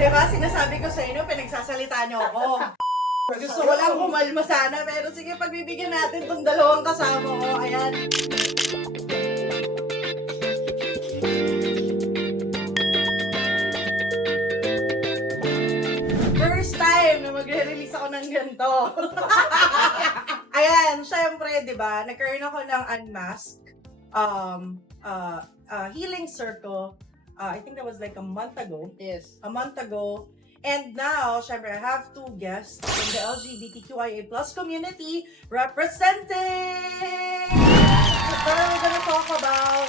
Diba? Sinasabi ko sa inyo, pinagsasalita niyo ako. Gusto ko lang kumalma sana, pero sige, pagbibigyan natin tong dalawang kasama ko. Ayan. First time na magre-release ako ng ganito. Ayan, syempre, di ba, nagkaroon ako ng Unmask healing circle. I think that was like a month ago. Yes. A month ago. And now, syempre, I have two guests in the LGBTQIA+ community representing! So, we're gonna talk about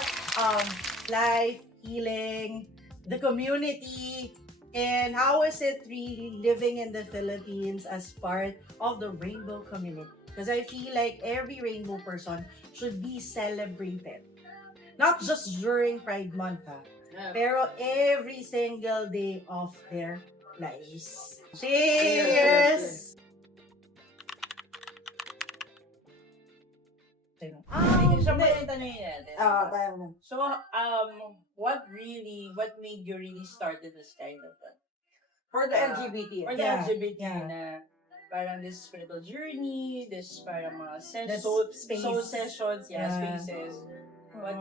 life, healing, the community, and how is it really living in the Philippines as part of the rainbow community? Because I feel like every rainbow person should be celebrated. Not just during Pride Month, ha? Pero every single day of their lives. Cheers! Siya ba yung tanongin natin? Tayo na. So, what made you really started this kind of For the LGBT. for the Yeah, LGBT yeah. na parang this spiritual journey, this parang mga This soul space. sessions, Yeah. spaces.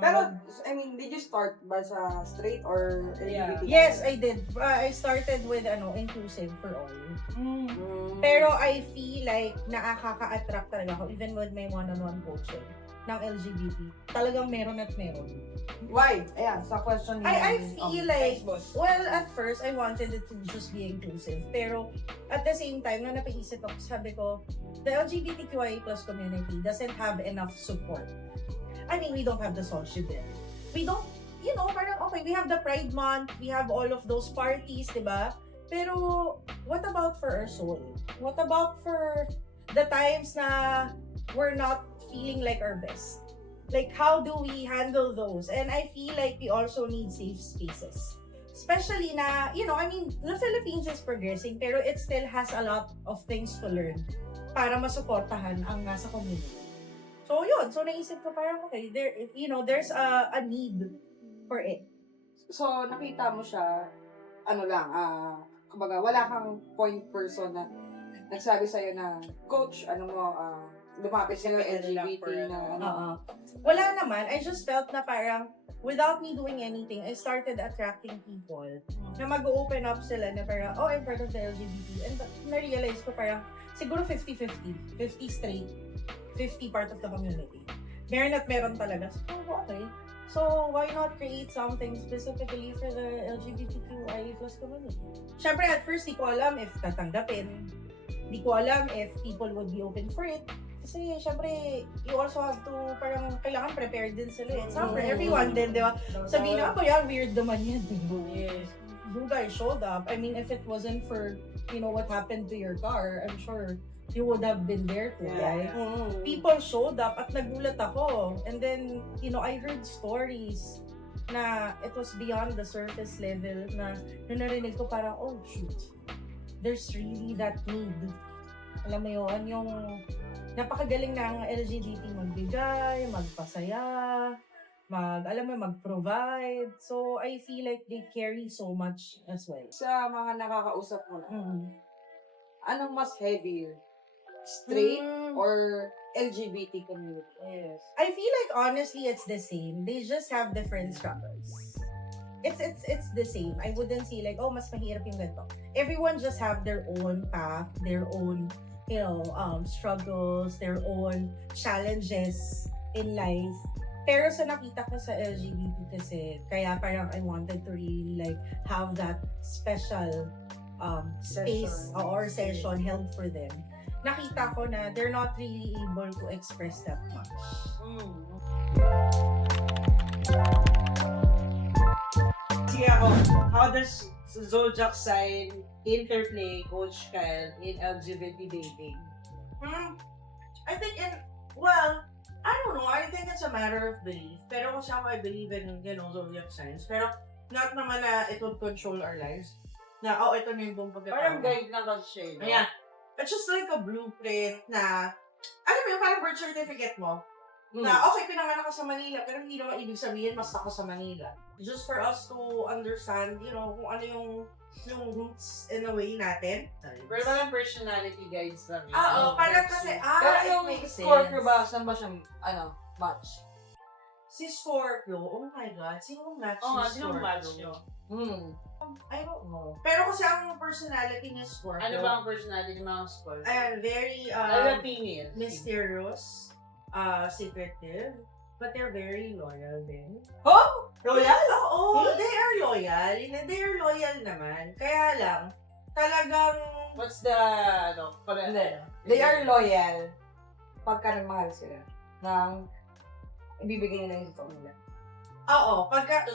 Pero, I mean, did you start ba sa straight or Yeah. LGBT? Yes, I did. I started with inclusive for all. Mm. Pero I feel like nakaka-attract talaga ako even with my one-on-one coaching ng LGBT. Talagang meron at meron. Why? Ayan, sa question niya. I feel like, Thanks, boss. well, at first, I wanted it to just be inclusive. Pero, at the same time, na napaisip ako, sabi ko, the LGBTQIA+ community doesn't have enough support. I mean, we don't have the social there. We don't, parang, okay, we have the Pride Month, we have all of those parties, di ba? Pero, what about for our soul? What about for the times na we're not feeling like our best? Like, how do we handle those? And I feel like we also need safe spaces. Especially na, I mean, the Philippines is progressing, pero it still has a lot of things to learn para masuportahan ang nasa community. So, yun. So, naisip ko parang, okay, there's a need for it. So, nakita mo siya, kumbaga, wala kang point person na nagsabi sa'yo na, Coach, lumapit ka ng LGBT na, Wala naman. I just felt na parang, without me doing anything, I started attracting people na mag-open up sila na parang, oh, I'm part of the LGBT. And na-realize ko parang, siguro 50-50. 50 straight, 50 part of the community. Meron at meron talaga. So, okay. So, why not create something specifically for the LGBTQIA+ community? Siyempre, at first, di ko alam if tatanggapin. Di ko alam if people would be open for it. Kasi, syempre, you also have to, parang, kailangan prepared din sila. It's not for everyone din, di ba? Sabihin na, kuya, weird naman yan. Yes. You guys showed up. I mean, if it wasn't for, what happened to your car, I'm sure you would have been there too, right? People showed up at nagulat ako. And then, I heard stories na it was beyond the surface level na narinig ko parang, oh shoot, there's really that need. Alam mo yun, yung napakagaling ng LGBT magbigay, magpasaya, mag-provide. So, I feel like they carry so much as well. sa mga nakakausap mo na, anong mas heavier? Straight or LGBT community? Yes. I feel like honestly it's the same. They just have different struggles. It's the same. I wouldn't say like, oh, mas mahirap yung ganito. Everyone just have their own path, their own, struggles, their own challenges in life. Pero sa nakita ko sa LGBT kasi, kaya parang I wanted to really like have that special space or session held for them. Nakita ko na they're not really able to express that much. Sige ako, how does zodiac sign interplay, Coach Kyle, in LGBT dating? I think I don't know. I think it's a matter of belief. Pero kasi ako, I believe in, zodiac signs. Pero not naman na it would control our lives. Na, ito na yung buong pagkatao. Parang guide lang kasi siya, no? Ayan. It's just like a blueprint na, alam mo yung parang birth certificate mo. Na okay, pinanganak ka sa Manila, pero hindi naman ibig sabihin mas ako sa Manila. Just for us to understand, kung ano yung roots in a way natin. Pero parang personality guides lang. Parang kasi, Pero it yung makes Scorpio sense. ba, saan ba siya, match? Si Scorpio, oh my God, sino match ni Sinong Scorpio? match nyo? I don't know. Pero kasi ang personality ni Scorpio, Ano ba ang personality ng mga Scorpio? ayan, very Female. mysterious, secretive, but they're very loyal din. Oh! Loyal? Oo, they are loyal. They are loyal naman. Kaya lang, talagang... What's the, Hindi. They are loyal pagka nagmahal sila ng ibibigay nila yung totoo nila. Oo, pagka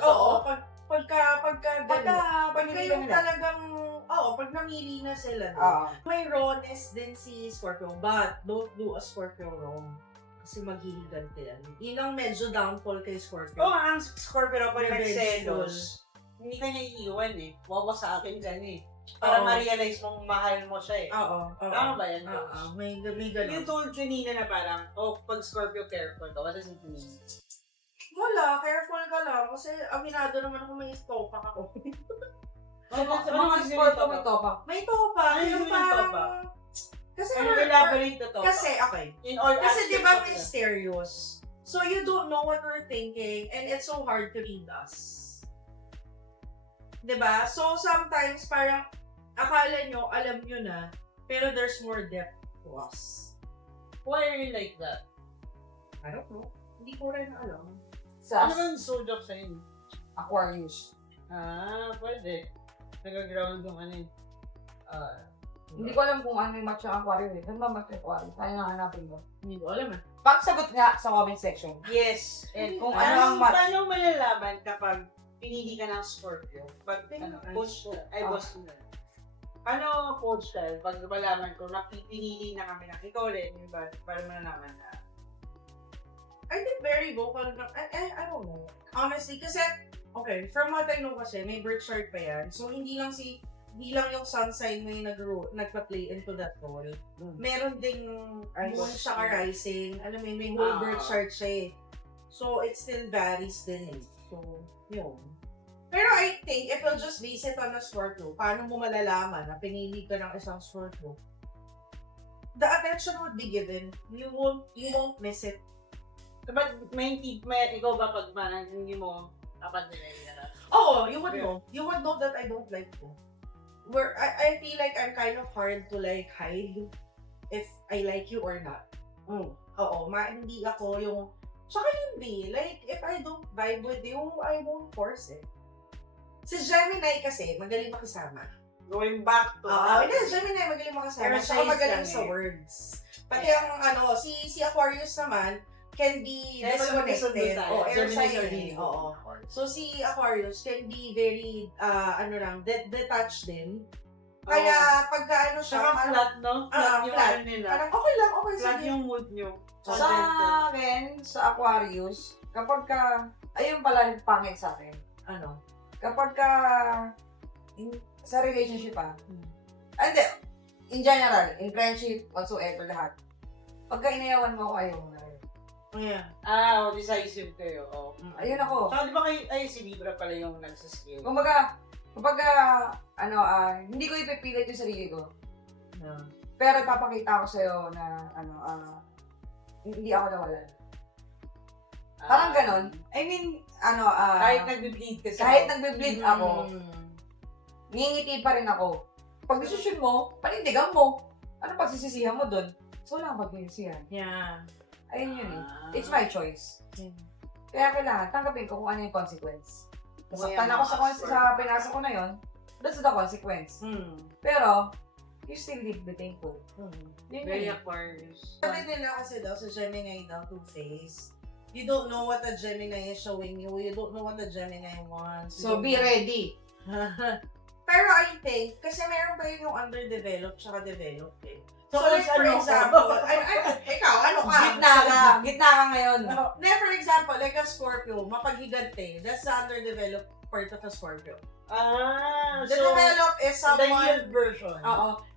pinili yung nila. talagang, pag namili na sila, Oo. may rawness din si Scorpio, but don't do a Scorpio wrong. Kasi maghihigante yan. Yun ang medyo downfall kay Scorpio. ang Scorpio pag Revengeful. nagselos, hindi ka niya iiwan Wawa sa akin dyan Para Oo. ma-realize mong mahal mo siya Oo. Tama ba yan, Oo. Coach? May You ganun. told kanina na parang, pag Scorpio careful ka, what does it mean? Wala, careful ka lang. Kasi aminado naman ako may topak ako. Mga Scorpio may topak. May topak. Ano Yung yung parang... topak? Kasi, Ano elaborate na to? kasi, okay. In all Kasi di aspects ba of life. mysterious? So you don't know what we're thinking and it's so hard to read us. Di ba? So sometimes parang akala nyo, alam nyo na, pero there's more depth to us. Why are you like that? I don't know. Hindi ko rin alam. Sa Ano bang zodiac sign? Aquarius. Pwede. Nag-ground yung Hindi ko alam kung ano yung match ng Aquarius. Saan ba match ng Aquarius? Kaya nga hanapin ko. Hindi ko alam Pagsagot nga sa comment section. Yes. And kung Paano- ano ang match. Paano malalaman kapag pinili ka ng Scorpio? Pag coach ka, boss mo na. Paano coach ka? Pag malaman ko, pinili na kami ng ikaw ulit, para malalaman na. I think very vocal na, I don't know. Honestly, kasi, okay, from what I know kasi, may birth chart pa yan. So, hindi lang yung sun sign mo yung nagpa-play into that role. Meron ding moon siya rising. Alam mo, may whole birth chart siya So, it still varies din So, yun. Pero I think, if you'll just base it on a Scorpio, paano mo malalaman na pinili ka ng isang Scorpio? The attention would be given. You won't miss it. But ikaw ba pag parang hindi mo dapat nila? Oh, you would know. You would know that I don't like you. I feel like I'm kind of hard to like hide if I like you or not. Oo, hindi ako yung... Tsaka hindi. Like, if I don't vibe with you, I won't force it. Si Gemini kasi, magaling makisama. Going back to... Gemini magaling makisama. Pero Tsaka size magaling lang sa words. Pati ang si Aquarius naman, can be disconnected. Air sign. Oo. So, si Aquarius can be very, detached din. Kaya, pagka siya, Saka flat, no? Flat yung flat. nila. Parang okay lang, okay. Flat sige. yung mood nyo. Sa akin, sa Aquarius, kapag ka, ayun pala yung pangit sa akin. Ano? Kapag ka, sa relationship hindi, in general, in friendship, whatsoever, lahat. Pagka inayawan mo ako, ayaw mo na rin. Yeah. Decisive kayo. Ayun ako. Saka di ba si Libra pala yung nagsaskill? Kumbaga, kapag hindi ko ipipilit yung sarili ko. Yeah. Pero ipapakita ko sa'yo na, hindi ako nawalan. Parang ganon. I mean, kahit nagbe-bleed kasi. kahit nagbe-bleed ako, Mm. ngingiti pa rin ako. Pag desisyon mo, panindigan mo. Ano pagsisisihan mo dun? So, wala kang pagsisisihan. Yeah. Ayun yun It's my choice. Kaya kailangan, tanggapin ko kung ano yung consequence. Nasaktan ako sa pinasa ko na yun, that's the consequence. Pero, you still need to be thankful. Yun Very yun. Aquarius. Sabi nila kasi daw sa Gemini daw two-faced. You don't know what the Gemini is showing you. You don't know what the Gemini wants. So, be ready. Pero I think, kasi meron pa yung underdeveloped tsaka developed So, So, like, for ano? example, ikaw, ano ka? Gitna ka ngayon. For example, like a Scorpio, mapaghigante. That's the underdeveloped part of a Scorpio. The developed is the someone... healed version.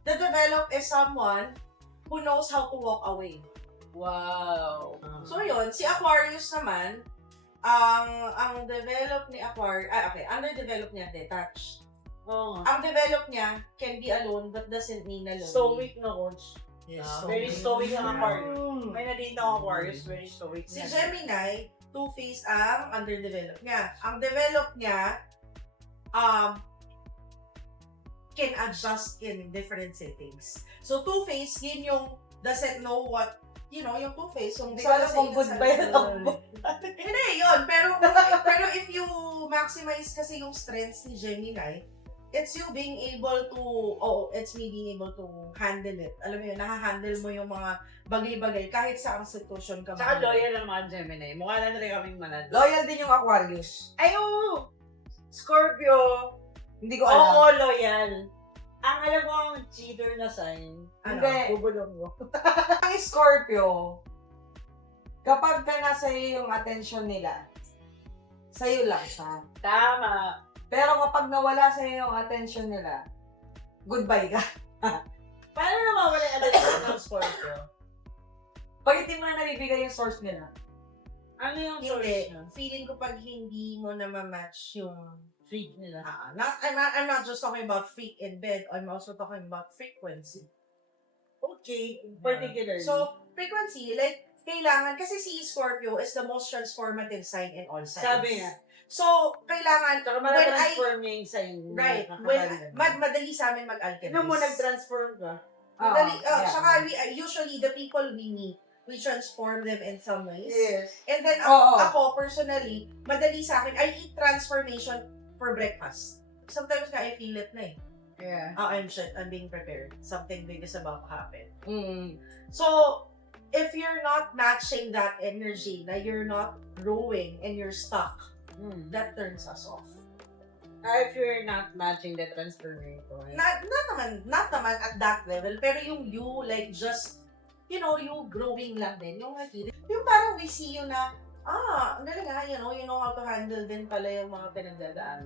The developed is someone who knows how to walk away. Wow. So yun, si Aquarius naman, ang develop ni Aquarius, underdeveloped niya, detached. Oo nga. Ang develop niya can be alone but doesn't mean alone. Stoic na coach. Yes, Very stoic ang Aquarius. May nadita ang Aquarius, very stoic. Si Gemini, two-face ang underdeveloped niya. Ang developed niya, can adjust in different settings. So, two-face, yun yung doesn't know what, yung two-face. Yung Hindi ko alam kung good ba yan o Hindi, yun. Pero if you maximize kasi yung strengths ni Gemini, it's you being able to, it's me being able to handle it. Alam mo yun, nahahandle mo yung mga bagay-bagay kahit sa ang situation ka. Tsaka loyal ang mga Gemini. Mukha na rin kaming manad. Loyal din yung Aquarius. Ay, oo! Scorpio. Hindi ko alam. Oo, loyal. Ang alam mo ang cheater na sign. Hindi. Bubulong mo. Ang Scorpio, kapag ka nasa iyo yung attention nila, sa'yo lang siya. Tama. Pero kapag nawala sa'yo yung attention nila, goodbye ka. Paano nawawala yung attention ng Scorpio? Pag hindi mo na nabibigay yung source nila. Ano yung Hindi. source niya? Feeling ko pag hindi mo na ma-match yung Freak nila. I'm not just talking about freak in bed. I'm also talking about frequency. Okay. Particularly. So, frequency, like, kailangan, kasi si Scorpio is the most transformative sign in all signs. sabi nga. So, kailangan, Tsaka when ma-transform niya yung sign. right, when, madali sa amin mag-alchemist. Tignan mo, nag-transform ka. Madali, yeah. saka usually, the people we meet, we transform them in some ways. Yes. And then, Oo. ako, personally, madali sa akin, I eat transformation for breakfast. Sometimes nga, I feel it na eh. Yeah. I'm shit, I'm being prepared. Something big is about to happen. Mm. So, if you're not matching that energy, na you're not growing and you're stuck, that turns us off. If you're not matching the transformation. Not naman at that level, pero yung you, like, just, you growing lang din. Yung parang we see you na, ang galing nga, you know how to handle din pala yung mga pinagdadaan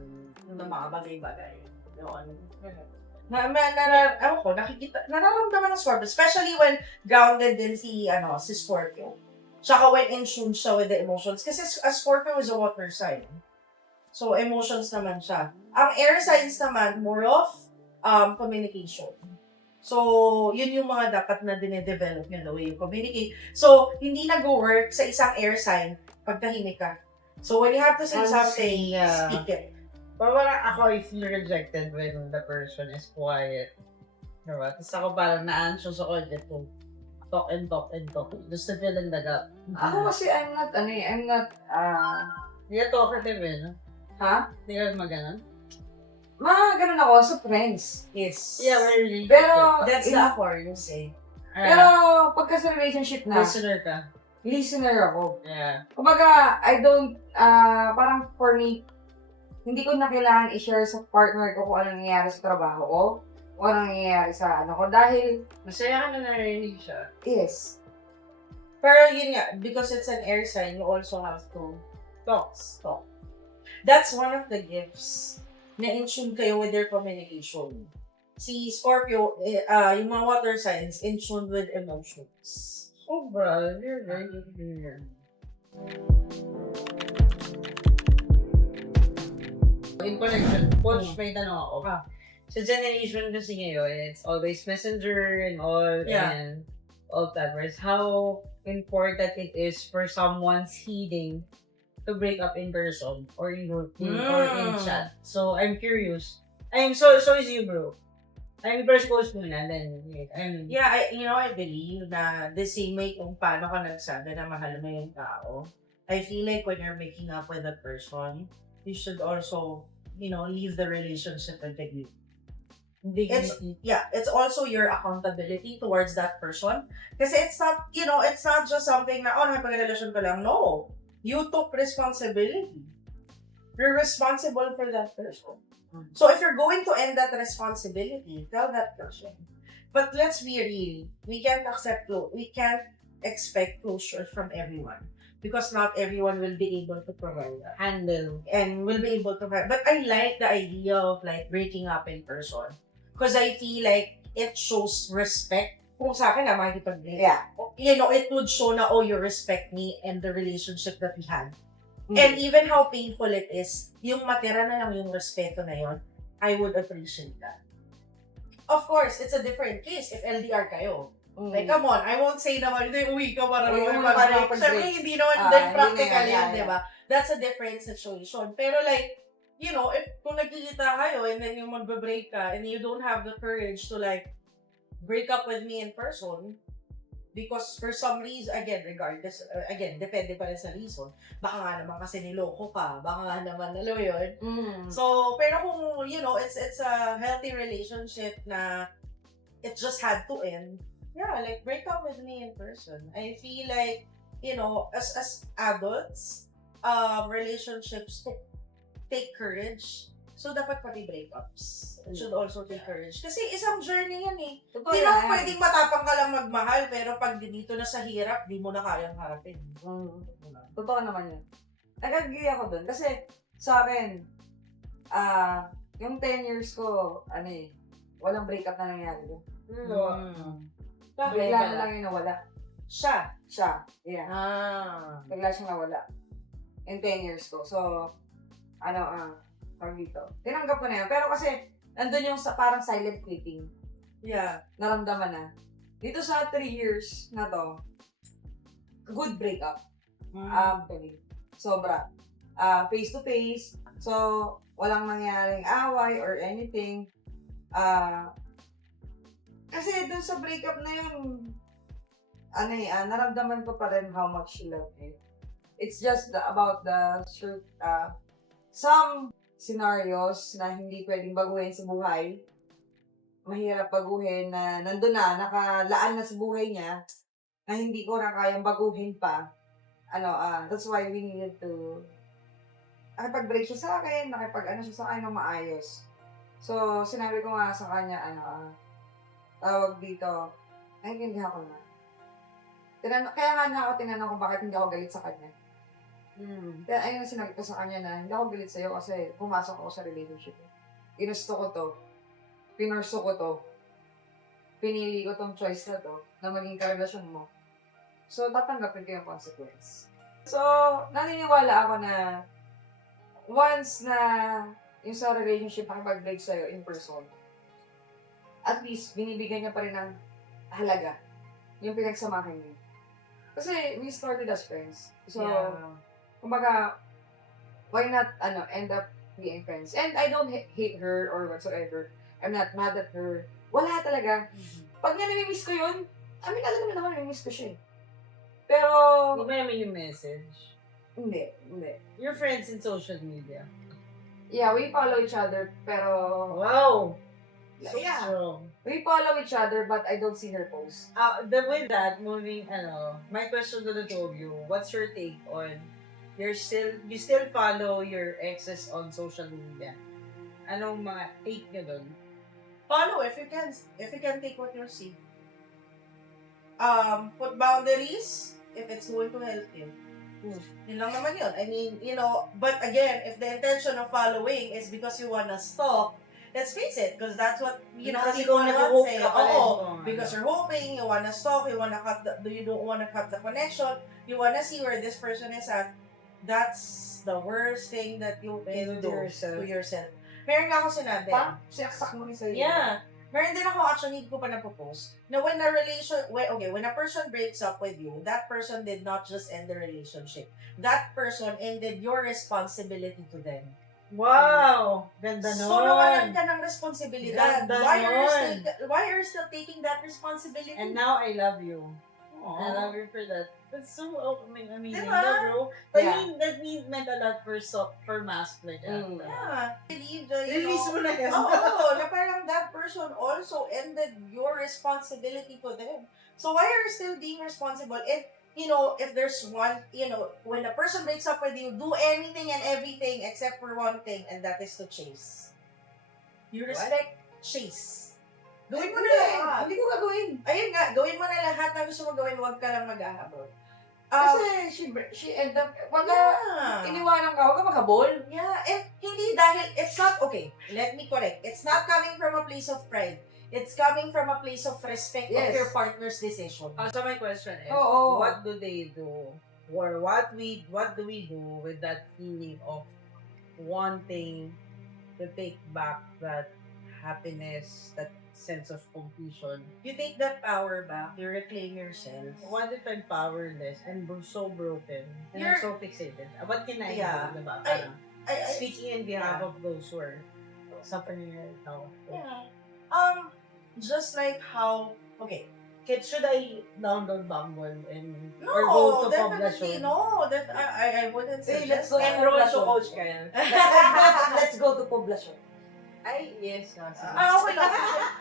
ng mga bagay-bagay. Yun. Nararamdaman ng Scorpio, especially when grounded din si Scorpio. Tsaka when in tune siya with the emotions. Kasi a Scorpio is a water sign. So, emotions naman siya. Ang air signs naman, more of communication. So, yun yung mga dapat na dinedevelop nyo, the way you communicate. So, hindi nag-work sa isang air sign pag tahimik ka. So, when you have to say something, speak it. Parang ako, I feel rejected when the person is quiet. Diba? Tapos ako parang na-anxious ako to talk and talk and talk. Just to fill in the gap. Ako kasi I'm not, Hindi ka talkative eh, no? ha? Hindi ka maganon? Ganun ako sa friends. Yes. Yeah, very Pero, That's the Aquarius eh. pero pagka sa relationship na, listener ka. listener ako. Yeah. Kumbaga, I don't, parang for me, hindi ko na kailangan i-share sa partner ko kung anong nangyayari sa trabaho ko, kung anong nangyayari sa ano ko, dahil, Masaya ka na narinig siya. yes. Pero yun nga, because it's an air sign, you also have to talk. That's one of the gifts na in tune kayo with your communication. Si Scorpio, yung mga water signs, in tune with emotions. Oh, bro, you're very good here. In connection, Coach, may tanong ako. Sa generation kasi ngayon, it's always messenger and all, and all platforms. How important it is for someone's healing to break up in person or in routine or in chat. So, I'm curious. So is you, bro. I'm first post muna, then, Yeah, I believe na the same way kung paano ka nagsabi na mahal mo yung tao. I feel like when you're making up with a person, you should also, leave the relationship with you. It's also your accountability towards that person. Kasi it's not just something na, nakipag-relasyon ka lang. No. You took responsibility. You're responsible for that person. So if you're going to end that responsibility, tell that person. But let's be real. We can't expect closure from everyone. Because not everyone will be able to provide that. handle. And will be able to provide. But I like the idea of breaking up in person. Because I feel like it shows respect kung sa akin makikipag-break. Yeah. You know, it would show na, oh, you respect me and the relationship that we had. Mm. And even how painful it is, yung matira na lang yung respeto na yun, I would appreciate that. Of course, it's a different case if LDR kayo. Like, come on, I won't say naman, hindi, uwi ka para Uwi naman ka para mag-break. mag-break. Siyempre, hindi naman Ah, din hindi practical na yan, yun, yeah, di ba? That's a different situation. Pero like, you know, if kung nagkikita kayo and then yung magbe-break ka and you don't have the courage to like, break up with me in person, because for some reason, again, regardless, again, depende pa rin sa reason, baka nga naman kasi niloko ka, baka nga naman, alam mo yun? So, pero kung, you know, it's a healthy relationship na it just had to end, yeah, like, break up with me in person. I feel like, you know, as adults, relationships take courage. So, dapat pati breakups should also take courage. Kasi isang journey yan eh. Totoo Hindi yan. naman pwedeng matapang ka lang magmahal, pero pag dito na sa hirap, di mo na kayang harapin. Totoo naman yun. Nag-agree ako dun. Kasi sa akin, yung 10 years ko, walang breakup na nangyari doon. Bigla na lang yung nawala. Siya. Yeah. Bigla siyang nawala. In 10 years ko. So, tawag dito. Tinanggap ko na yan. Pero kasi, nandun yung parang silent quitting. Yeah. Naramdaman na. Dito sa 3 years na to, good breakup. Actually. Sobra. Face to face. So, walang nangyaring away or anything. Kasi dun sa breakup na yun, naramdaman ko pa rin how much she loved me. It's just about the some scenarios na hindi pwedeng baguhin sa buhay. Mahirap baguhin na nandun na, nakalaan na sa buhay niya, na hindi ko na kayang baguhin pa. That's why we needed to nakipag-break siya sa akin, siya sa akin ng maayos. So, sinabi ko nga sa kanya, tawag dito, naiintindihan ko na. Kaya nga na ako tinanong kung bakit hindi ako galit sa kanya. Kaya ayun sinabi ko sa kanya na hindi ako galit sa'yo kasi pumasok ako sa relationship. Ginusto ko to. Pinurso ko to. Pinili ko tong choice na to na maging karelasyon mo. So, tatanggapin ko yung consequence. So, naniniwala ako na once na yung sa relationship makipag-break sa'yo in person, at least binibigyan niya pa rin ng halaga yung pinagsamahan niyo. Kasi we started as friends. So, kumbaga, why not end up being friends? And I don't hate her or whatsoever. I'm not mad at her. Wala talaga. Pag nga nami-miss ko yun, alam mo naman nami-miss ko siya eh. Pero, Hindi ba naman yung message? hindi. Your friends in social media. Yeah, we follow each other, pero, Wow! So yeah, strong. we follow each other, but I don't see her post. With that, moving, my question to the two of you, what's your take on, you still follow your exes on social media? Anong mga take nyo dun? Follow if you can take what you see. Put boundaries if it's going to help you. Yun lang naman yun. I mean, you know, but again, if the intention of following is because you wanna stalk, let's face it, because that's what, you know, Kasi people kung want nag-hook say. ka pa rin Oo, kung because you're hoping, you wanna stalk, you don't wanna cut the connection, you wanna see where this person is at. That's the worst thing that you can do to yourself. Meron nga ako sinabi. Sinaksak mo rin sa'yo. Yeah. Meron din ako, actually, hindi ko pa napopost, na when a person breaks up with you, that person did not just end the relationship. That person ended your responsibility to them. Wow! Ganda nun. So, nawalan ka ng responsibilidad. Ganda Why are you still taking that responsibility? And now I love you. Aww. I love you for that. That's so amazing, Diba? bro. Yeah. That meant a lot for Mask like that. Yeah. Believe that, Release mo na yan. Oo, na parang that person also ended your responsibility to them. So why are you still being responsible? And, you know, if there's one, you know, when a person breaks up with you, do anything and everything except for one thing, and that is to chase. You respect, chase. Gawin mo na lahat. Hindi ko gagawin. Ayun nga, gawin mo na lahat na gusto mo gawin, huwag ka lang mag-ahabol. Kasi she end up, iniwanan ka, huwag ka maghabol. Yeah, and hindi dahil, it's not, okay, let me correct. It's not coming from a place of pride. It's coming from a place of respect of Yes. your partner's decision. So my question is, Oo. what do they do? Or what do we do with that feeling of wanting to take back that happiness, that sense of completion? You take that power back, you reclaim yourself. What if I'm powerless and so broken and I'm You're- so fixated? What can I Yeah. do? Diba? I- Parang, I, speaking in behalf yeah. of those who are suffering right now. Yeah. Just like how, okay, Should I download Bumble and no, or go to definitely Poblacion? no. That I wouldn't Hey, suggest let's go that. Enroll to Poblacion. Coach Kyle. Let's go to Poblacion. Ay, yes. Okay lang.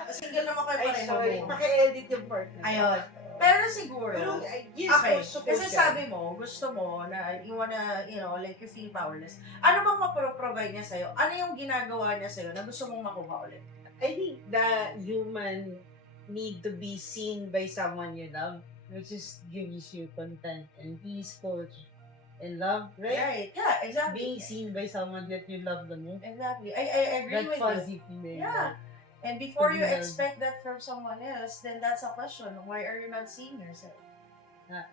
Single naman kayo Ay, pareho. sorry. Paki-edit yung part na. Ayun. Pero siguro, Pero, yes, okay, Coach, so kasi Coach sabi mo, gusto mo na you wanna, like you feel powerless. Ano bang mapro-provide niya sa'yo? Ano yung ginagawa niya sa'yo na gusto mong makuha ulit? I think the human need to be seen by someone you love, which is gives you content and peace, coach, and love, right? Right. Yeah, exactly. Being seen by someone that you love the most. Exactly. I agree That with you. fuzzy feeling. Yeah. And before To be you held. expect that from someone else, then that's a question. Why are you not seeing yourself?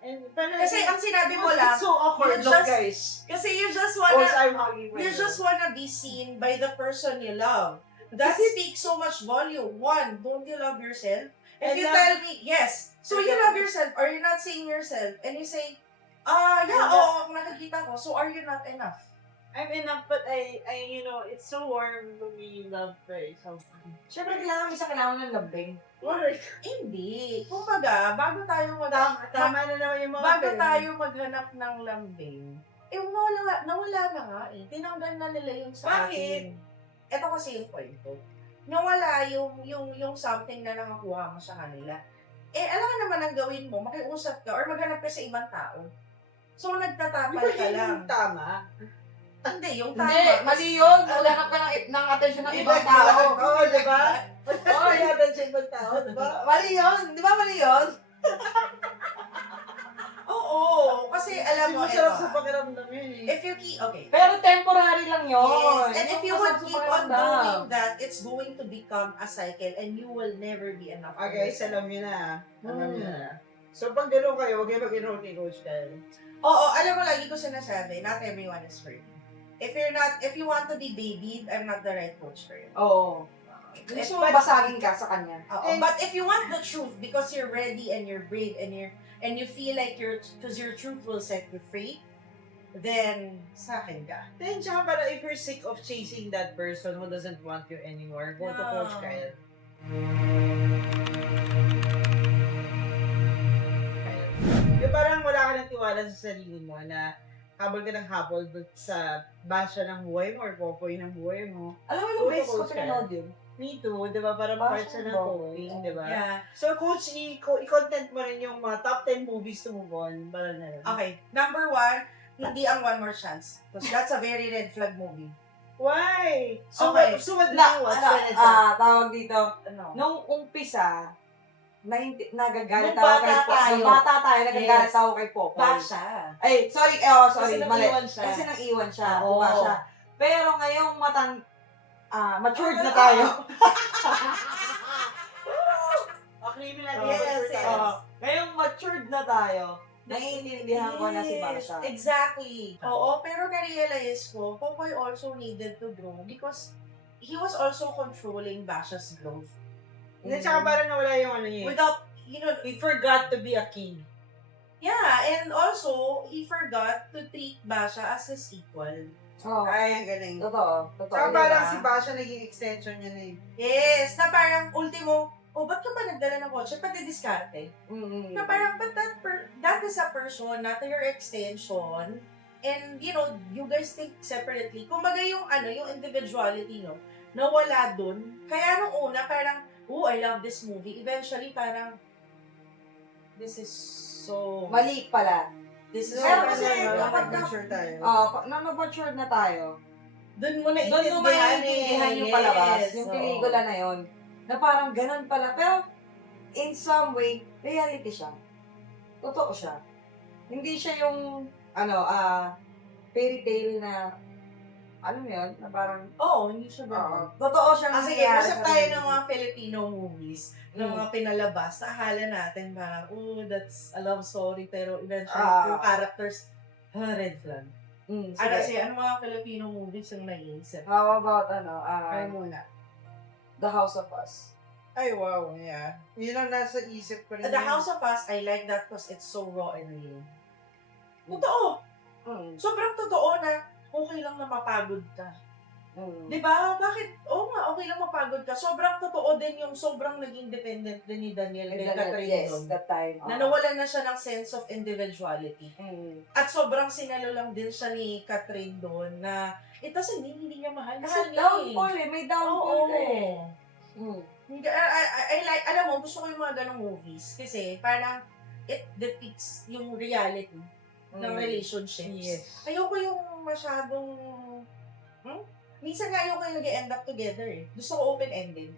And parang, Kasi ang sinabi mo lang, it's so awkward, you look, just- guys. kasi you just Coach, wanna, I'm hugging my you just wanna be seen by the person you love. That speaks so much volume. One, don't you love yourself? If I you love- tell me, yes, so I you love love yourself, or you're not seeing yourself, and you say, yeah, oo, nakikita ko, so are you not enough? I'm enough, but I, it's so warm to be loved by someone. Siyempre, kailangan ng lambing. Hindi. Kumbaga, bago tayo Tama na naman yung mga bago film. tayo maghanap ng lambing, nawala na nga eh. Tinanggal na nila yung sa Bakit? atin. Ito kasi yung point ko. Nawala yung something na nakakuha mo sa kanila. Alam ka naman ang gawin mo, makiusap ka or maghanap ka sa ibang tao. So, Di ba nagtatapal ka yun lang. yung tama? Hindi, yung tama. Hindi, mali yun. Maghanap ka ng atensyon ng ibang tao. Oo, di ba? Oo, yata siya ibang tao, di ba? Mali yun. Di ba mali yun? Oo, kasi alam mo, Masarap ito, sa pakiramdam yun eh. if you keep, okay. Pero temporary lang yun. Yes. And if you would Masarap sa keep on pakiramdam. doing that, it's going to become a cycle and you will never be enough. for Okay, yourself. alam niyo na. Alam niyo na. So, pag gano'n kayo, huwag kayo mag-enroll kay Coach Kyle. Oo, alam mo, lagi ko sinasabi, not everyone is for you. If you want to be babied, I'm not the right coach for you. Oo. Gusto mo basagin ka sa kanya. Oo, but if you want the truth because you're ready and you're brave and you feel like because your truth will set you free, then sa akin ka. Then, tsaka para if you're sick of chasing that person who doesn't want you anymore, go to No. Coach Kyle. Yung parang wala ka ng tiwala sa sarili mo na habol ka ng habol sa basya ng buhay mo or popoy ng buhay mo. Alam mo, Oo, nung base ko Coach pinanood yun. Me too, di ba? Parang Basya part siya ng ng coping, di ba? Yeah. So, Coach, i-content mo rin yung mga top 10 movies to move on. Parang na. Okay, number 1, hindi ang One More Chance. Because that's a very red flag movie. Why? So, Okay. what did you watch when it's Tawag dito, Ano? nung umpisa, nagagalit Nung ako bata kay Popoy. tayo. Nung bata tayo, nagagalit Yes. ako kay Popoy. Basha. Ay, sorry, Kasi mali. nang-iwan siya. Kasi nang-iwan siya, Oo. diba siya. Pero ngayong matured na tayo. criminal Yes, yes. Ngayong matured na tayo, naiintindihan ko na si Basha. Exactly. Oo, pero na-realize ko, Popoy also needed to grow because he was also controlling Basha's growth. Then, tsaka parang nawala yung ano niya. Without, He forgot to be a king. yeah, and also, he forgot to treat Basha as his equal. Oo. Ay, ang galing. Totoo. Tsaka diba? parang si Basha naging extension niya na eh. Yes, na parang ultimo, ba't ka ba nagdala ng kotse? Pati diskarte. Mm-hmm. Na parang, but that is a person, not your extension. And, you guys think separately. Kumbaga yung, yung individuality, no, nawala dun. Kaya nung una, parang, I love this movie. Eventually, parang, this is so... Mali pala. This is Pero so... kasi, kapag sure tayo. nung matured na tayo, Doon mo na doon mo maintindihan yung palabas, yung pelikula na yon, na parang ganun pala. Pero, in some way, reality siya. Totoo siya. Hindi siya yung, fairy tale na Alam mo yun, na parang, Hindi siya totoo siyang Sige, nangyayari usap sa tayo real ng life. mga Filipino movies na mga pinalabas. Akala natin parang, that's a love story. Pero eventually, yung characters, red flag. Kasi ano mga Filipino movies yung nag-iisip? How about, Ay muna. The House of Us? Ay, wow, yeah. Yun ang nasa isip ko rin. The House of Us, I like that because it's so raw and real. Totoo. Sobrang totoo na okay lang na mapagod ka. Di ba? Bakit? Okay lang mapagod ka. Sobrang totoo din yung sobrang naging dependent din ni Daniel kay Catherine doon. that time. Na nawalan na siya ng sense of individuality. At sobrang sinalo lang din siya ni Catherine doon na hindi niya mahal. Kasi Mahal niya downfall may downfall ka eh. I like, alam mo, gusto ko yung mga ganong movies kasi parang it depicts yung reality ng relationships. Yes. Ayoko yung masyadong, minsan nga ayoko yung nag-end up together eh. Gusto ko open-ended.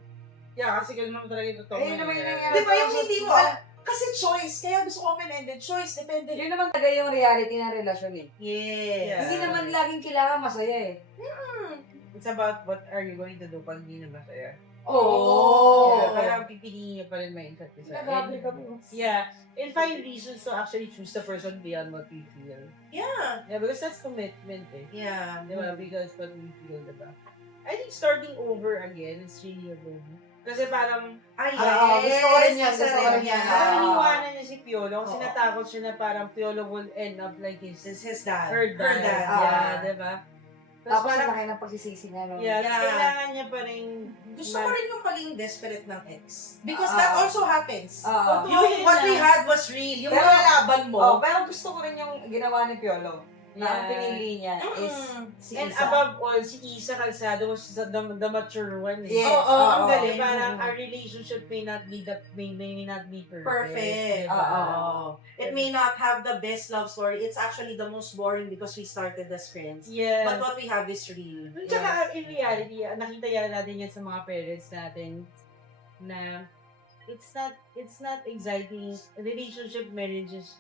Yeah, kasi ganun naman talaga yung totoo. Ayun naman yung nangyayari. Di ba yung hindi mo kasi choice, kaya gusto ko open-ended. Choice, depende. Yun naman talaga yung reality ng relasyon eh. Yes. Yeah. Hindi naman laging kailangan masaya eh. It's about what are you going to do pag hindi na masaya. Oh. Yeah, parang pipiliin niya pa rin may isa't isa. Nag-apply ka And- Yeah. And find reasons to actually choose the person beyond what we feel. Yeah. Yeah, because that's commitment eh. Yeah. Di ba? Because what we feel, di ba? I think starting over again is really a good. Kasi parang, gusto ko rin yan, gusto ko rin yan. parang Ah. iniwanan niya si Piolo kasi Oo. natakot siya na parang Piolo will end up like His dad. her dad. Yeah, di ba? Tapos parang, laki ng pagsisisi niya. No? yeah, Yeah. kailangan niya pa rin, Gusto ko rin yung pagiging desperate ng ex. Because Ah. that also happens. Ah. Yung what we had was real. Yung Pero- mga laban mo. Pero gusto ko rin yung ginawa ni Piolo. Na ang Yeah. pinili niya is si and Isa. above all, si Isa Calzado was the mature one. Eh. Yes. Oo, ang Oo. galing. Parang our relationship may not be may not be perfect. Perfect. diba? Oo. It may not have the best love story. It's actually the most boring because we started as friends. Yeah. But what we have is real. Tsaka in reality, nakita yan natin yan sa mga parents natin na it's not exciting. Relationship, marriage is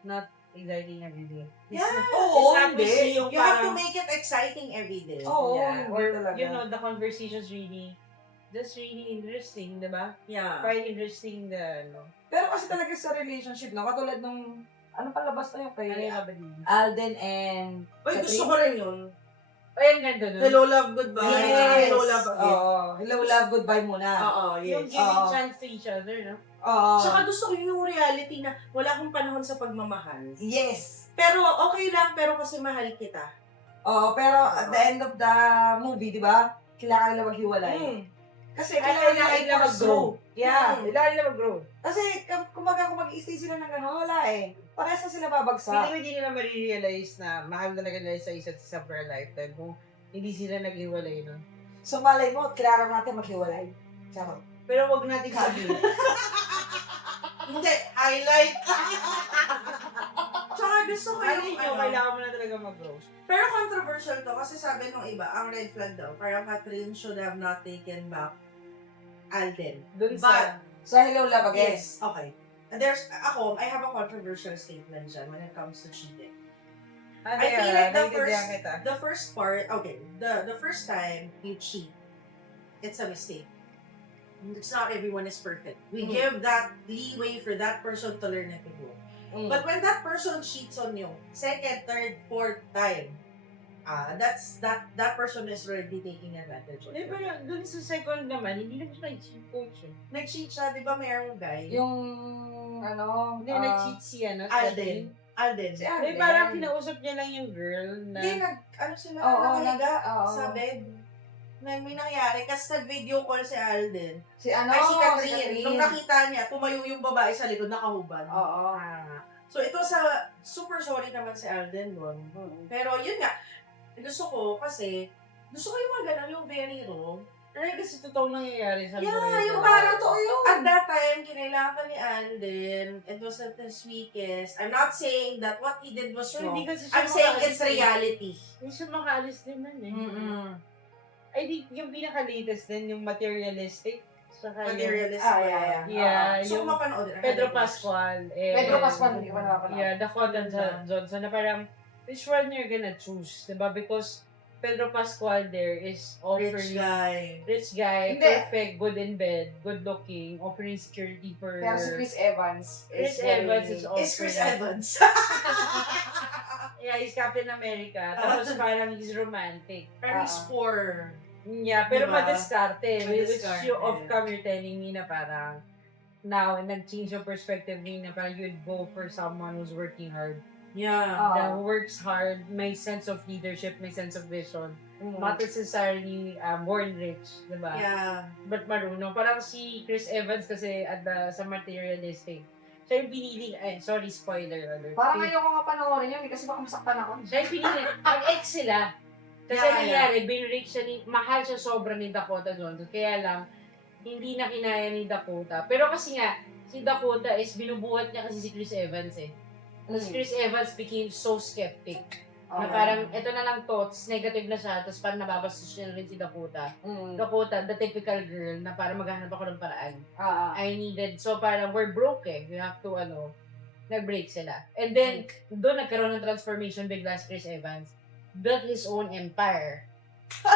not exciting every day. Yeah. It's not busy yung You have to parang- make it exciting every day. Oo, yeah, hindi or talaga. you know, the conversations really interesting, diba? Yeah. Quite interesting Pero kasi talaga sa relationship, no? Katulad nung, ano palabas na yung kay ano yung kabali? Alden and Uy, gusto ko rin yun. Ay, ang ganda nun. Hello, love, goodbye. Yes. Hello, love, again. Oo. Hello, love, goodbye muna. Oo, Yung yes. giving Oo. chance to each other, no? Oo. Saka gusto ko yung reality na wala akong panahon sa pagmamahal. Yes. Pero okay lang, pero kasi mahal kita. Oo, pero at the end of the movie, di ba? Kailangan nila maghiwalay. Kasi kailangan nila mag-grow. Yeah. Kailangan nila mag-grow. Kasi kumbaga kung mag-stay sila ng gano'n, wala eh. Parehas na sila babagsak. Hindi nila marirealize na mahal talaga nila sa isa't isa for a lifetime kung hindi sila naghiwalay, no? So malay mo, kailangan natin maghiwalay. Charot. Pero wag natin sabihin. Hindi, highlight. Tsaka gusto ko Ano yung nyo, kailangan mo na talaga mag-grow. Pero controversial to kasi sabi nung iba, ang red flag daw, parang Catherine should have not taken back Alden. Dun But, So hello, love again. yes, okay. I have a controversial statement dyan when it comes to cheating. I feel like the first part, okay, the first time you cheat, it's a mistake. It's not everyone is perfect. We give that leeway for that person to learn and to grow. But when that person cheats on you, second, third, fourth time, that person is already taking advantage of Di you. ba, dun sa second naman, hindi naman siya nag-cheat coach. Nag-cheat siya, di ba mayroong guy? Yung, ano, Hindi, nag-cheat siya, no? Alden. Si Eh, Alden. parang kinausap niya lang yung girl na... Hindi, ano sila, Oo, nakahiga oo. sa bed. Na may nangyari, kasi nag-video call si Alden. Si ano, Ay, si si Catherine. Catherine. Nung nakita niya, tumayo yung babae sa likod, nakahubad. Oo. So, ito super sorry naman si Alden doon. Pero yun nga, gusto ko kasi, gusto ko yung mga ganun, yung very raw. Ay, kasi totoong nangyayari sa Yeah, buhay yung ko. parang Totoo yun. at that time, kinailangan ni Alden, it was at his weakest. I'm not saying that what he did was So, wrong. hindi kasi siya I'm saying makaalis it's reality. Hindi siya makaalis din nun eh. I think yung pinaka-latest din, yung materialistic. Saka Materialist. yeah. Yeah, So, yung mapanood rin. Pedro Pascual. Pedro Pascual, hindi ko pa nakapanood. Yeah, Dakota Johnson na parang, which one you're gonna choose? Diba? Because Pedro Pascual there is offering Rich guy. rich guy, Hindi. perfect, good in bed, good looking, offering security for Pero si Chris Evans Chris very- Evans is offering. Is Chris Evans. Yeah, he's Captain America. Tapos parang he's romantic. Pero he's poor. Yeah, pero Diba? madiskarte. Which Madiskarte. you off-cam, you're telling me na parang now, nag-change yung perspective niya na parang you'd go for someone who's working hard. Yeah. That works hard, may sense of leadership, may sense of vision. Not necessarily born rich, diba? Yeah. But marunong. Parang si Chris Evans kasi sa materialistic. Siya yung pinili, sorry, spoiler alert. Parang ayoko nga panoorin yun kasi baka masaktan ako. Siya yung pinili, mag-ex sila. Kasi Yeah, nangyari, binrake siya mahal siya sobra ni Dakota Johnson. Kaya lang, hindi na kinaya ni Dakota. Pero kasi nga, si Dakota is binubuhat niya kasi si Chris Evans eh. Tapos Chris Evans became so skeptic. Na parang, eto na lang to, tapos negative na siya, tapos parang nababastos niya rin si Dakota. Dakota, the typical girl, na parang maghahanap ako ng paraan. I needed, so parang we're broke eh. We have to, nag-break sila. And then, doon nagkaroon ng transformation bigla si Chris Evans. Built his own empire.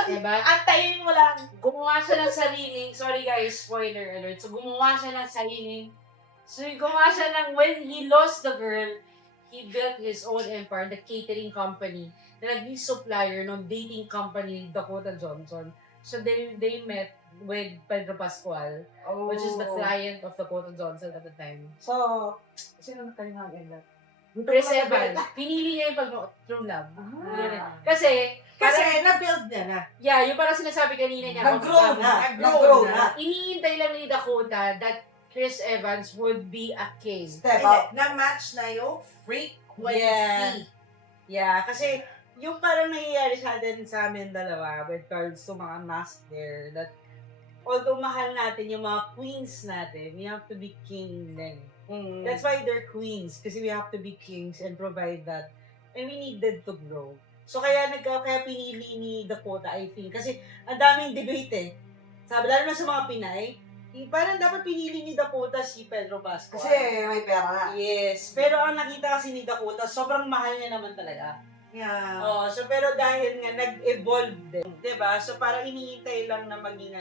Diba? Antayin mo lang. Gumawa siya ng sariling, sorry guys, spoiler alert. So, gumawa siya ng sariling, when he lost the girl, he built his own empire, the catering company, na naging supplier ng dating company, Dakota Johnson. So, they met with Pedro Pascual, which is the client of Dakota Johnson at the time. So, sino na kayo nag-end up? Chris Evans, pinili niya yung pag-true love. Kasi na-build niya na. yeah, yung parang sinasabi kanina niya. Nag-grow na. Nag-grow na. Iniintay lang ni Dakota that Chris Evans would be a king. Step Hindi, up. na-match na yung frequency. Yeah. Yeah, kasi yung parang nangyayari sa atin sa amin dalawa with regards to mga mask there, that although mahal natin yung mga queens natin, we have to be king din. That's why they're queens, kasi we have to be kings and provide that. And we needed to grow. So kaya pinili ni Dakota, I think, kasi ang daming debate eh. Sabi, lalo na sa mga Pinay, parang dapat pinili ni Dakota si Pedro Pascual. Kasi may pera na. Yes. Pero ang nakita kasi ni Dakota, sobrang mahal niya naman talaga. Yeah. Oh, so pero dahil nga nag-evolve din, 'di ba? So parang iniintay lang na maging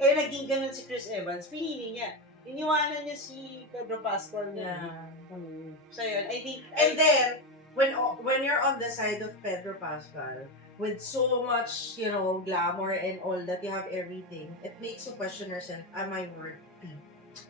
naging ganun si Chris Evans, pinili niya. Iniwanan niya si Pedro Pascual na. Yeah. So yun, I think, And then, when you're on the side of Pedro Pascal, with so much, glamour and all that, you have everything, it makes you question yourself, am I worthy?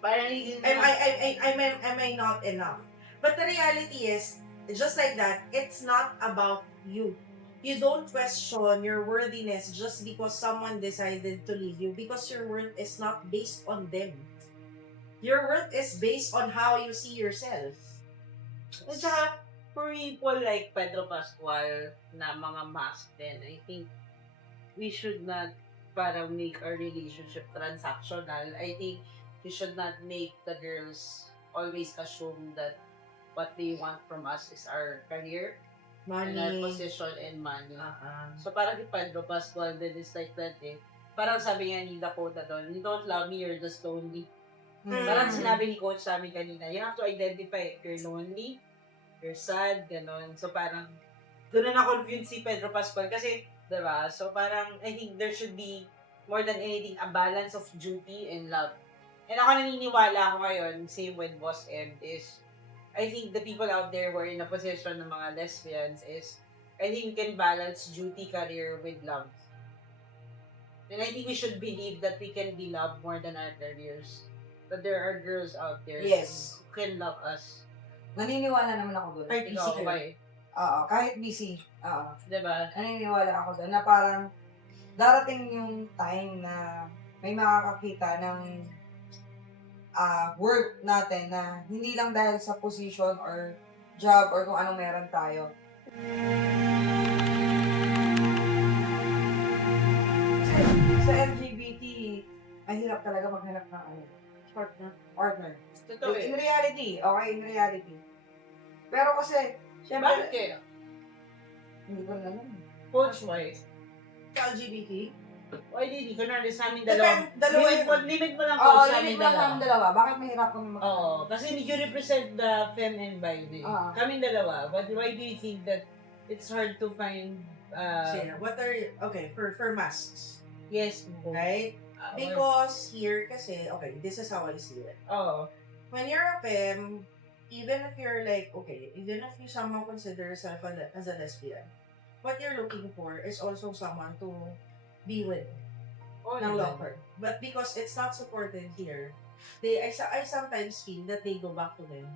parang Am I not enough? But the reality is, just like that, it's not about you. You don't question your worthiness just because someone decided to leave you, because your worth is not based on them. Your worth is based on how you see yourself. At saka, for people like Pedro Pascual na mga mask din, I think we should not parang make our relationship transactional. I think we should not make the girls always assume that what they want from us is our career, and our position, and money. So parang si Pedro Pascual din is like that eh. Parang sabi nga ni Dakota doon, you don't love me, you're just lonely. Parang sinabi ni coach sa amin kanina, you have to identify if you're lonely, you're sad, gano'n. So parang, doon na na-confuse si Pedro Pascual kasi, diba? So parang, I think there should be, more than anything, a balance of duty and love. And ako naniniwala ako ngayon, same with Boss M, is, I think the people out there who are in a position ng mga lesbians is, I think we can balance duty, career with love. And I think we should believe that we can be loved more than our careers. That there are girls out there Yes. who can love us. Naniniwala naman ako doon. Kahit busy Ikaw, ka. okay? Oo, kahit busy. Oo. Diba? Naniniwala ako doon na parang darating yung time na may makakakita ng work natin na hindi lang dahil sa position or job or kung anong meron tayo. Sa LGBT, mahirap talaga maghanap ng partner. Totoo In eh. reality, okay, in reality. Pero kasi, Bakit syempre, kaya? hindi ko na alam. Coach, why? LGBT? Why did you? Kunwari sa amin dalawa. Dalawa Limit mo lang Oo, coach sa amin limit mo lang dalawa. kami dalawa. Bakit mahirap kami Oo. Kasi you represent the femme and bi. Oo. Kaming dalawa. But why do you think that it's hard to find What are, okay, for masks, yes, right? Because here kasi, okay, this is how I see it. oh, When you're a femme, even if you're like, okay, even if you somehow consider yourself as a lesbian, what you're looking for is also someone to be with ng long term. But because it's not supported here, I sometimes feel that they go back to them.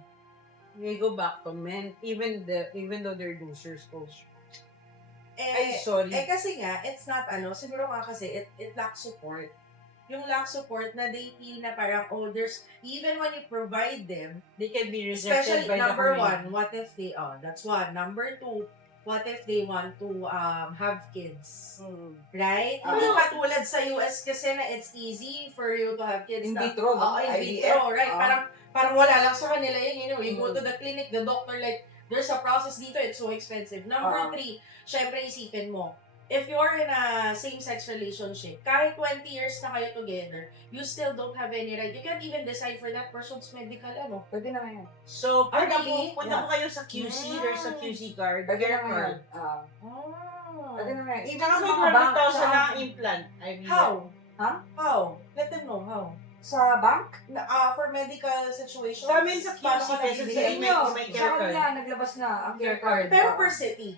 they go back to men, even though they're losers, coach. Eh, Sorry. kasi nga, it's not siguro nga kasi it lacks support. Yung lack support na they feel na parang, oh, there's, even when you provide them, They can be rejected especially by the number community. one, what if they, that's one. Number two, what if they want to have kids? Right? Hindi katulad sa US kasi na it's easy for you to have kids. In na- vitro, no? Oo, in IVF. vitro, right? Ah. Parang wala lang sa kanila yun. You go to the clinic, the doctor like, there's a process dito, it's so expensive. Number three, syempre isipin mo, if you're in a same-sex relationship, kahit 20 years na kayo together, you still don't have any right. You can't even decide for that person's medical, Pwede na ngayon. So, Really? punta po kayo sa QC, there's a QC card. Pwede na ngayon. Oh. Pwede na ngayon. Even Saka sa may mga bank. 100,000 na implant. I mean, How? Ha? How? Let them know how. Sa bank? For medical situations. Sa amin sa paano QC ka kasi nabibili? sa Sa inyo. may Sa care card. kanila, naglabas na ang care Care card. Pero per city.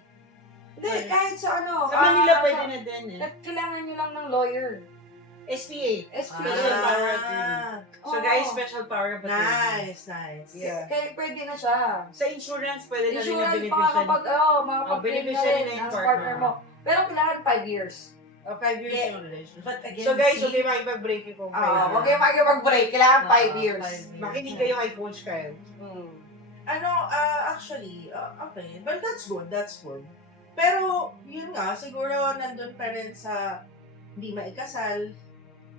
Hindi, kahit sa Sa Manila pwede na din eh. Kailangan nyo lang ng lawyer. SPA. SPA. Special power of attorney. So Oo. guys, special power of attorney. Nice. Yeah. Kaya pwede na siya. Sa insurance, pwede na rin na Insurance, beneficiary. makakapag-claim beneficiary na na rin yung ng partner. partner mo. Pero kailangan 5 years. 5 years Yeah. yung relationship. But again, So guys, see, huwag kayo makipag-break yung Huwag kayo makikipag-break. Kailangan 5 Oo, years. 5 years. Makinig kayo kay Coach Kyle. Actually, okay. But that's good, that's good. Pero, yun nga, siguro nandun pa rin sa hindi maikasal.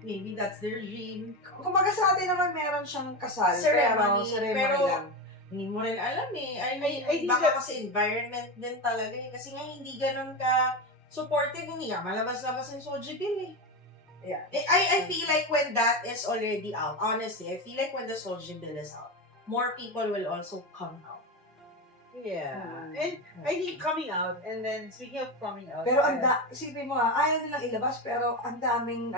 Maybe that's their dream. Kumbaga sa atin naman meron siyang kasal. Ceremony, Ceremony pero- lang. Hindi mo rin alam eh. I mean, I think baka that- kasi environment din talaga eh. Kasi nga hindi ganun ka supportive, hindi nga malabas-labas yung Soji bill eh. Yeah. I feel like when that is already out, honestly, I feel like when the Soji bill is out, more people will also come out. Yeah. And I think coming out, and then speaking of coming out, Pero isipin mo ayaw nilang ilabas, pero ang daming,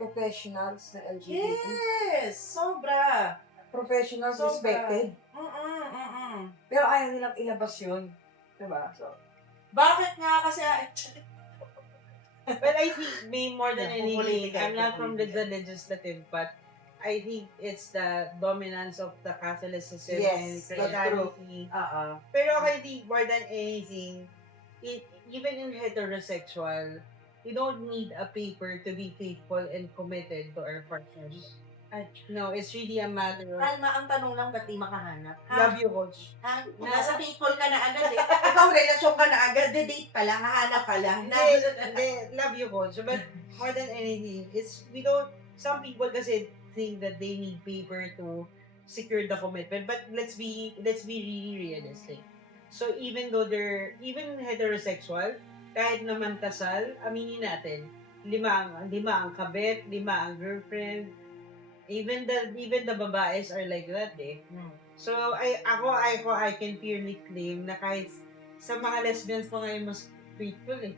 professionals na LGBT. Yes! Sobra! Professionals Sobra. respected. Pero ayaw nilang ilabas yun. Diba? So, Bakit nga kasi, but I think may more than Yeah, anything, political, I'm not from the political. legislative, but I think it's the dominance of the Catholicism Yes, and that's Christianity. Pero I think more than anything, even in heterosexual, you don't need a paper to be faithful and committed to our partners. No, it's really a matter of Alma, ang tanong lang, ba't di makahanap? love you, coach. Ha? Nasa faithful ka na agad eh. Ikaw, relasyon ka na agad, date pa lang, hahanap ka lang. They love you, coach. But more than anything, some people kasi think that they need paper to secure the commitment. But let's be really realistic. So even though they're even heterosexual, kahit naman kasal, aminin natin, 5 ang kabit, 5 ang girlfriend. Even the babaes are like that eh. So I can purely claim na kahit sa mga lesbians pa ngayon mas faithful eh.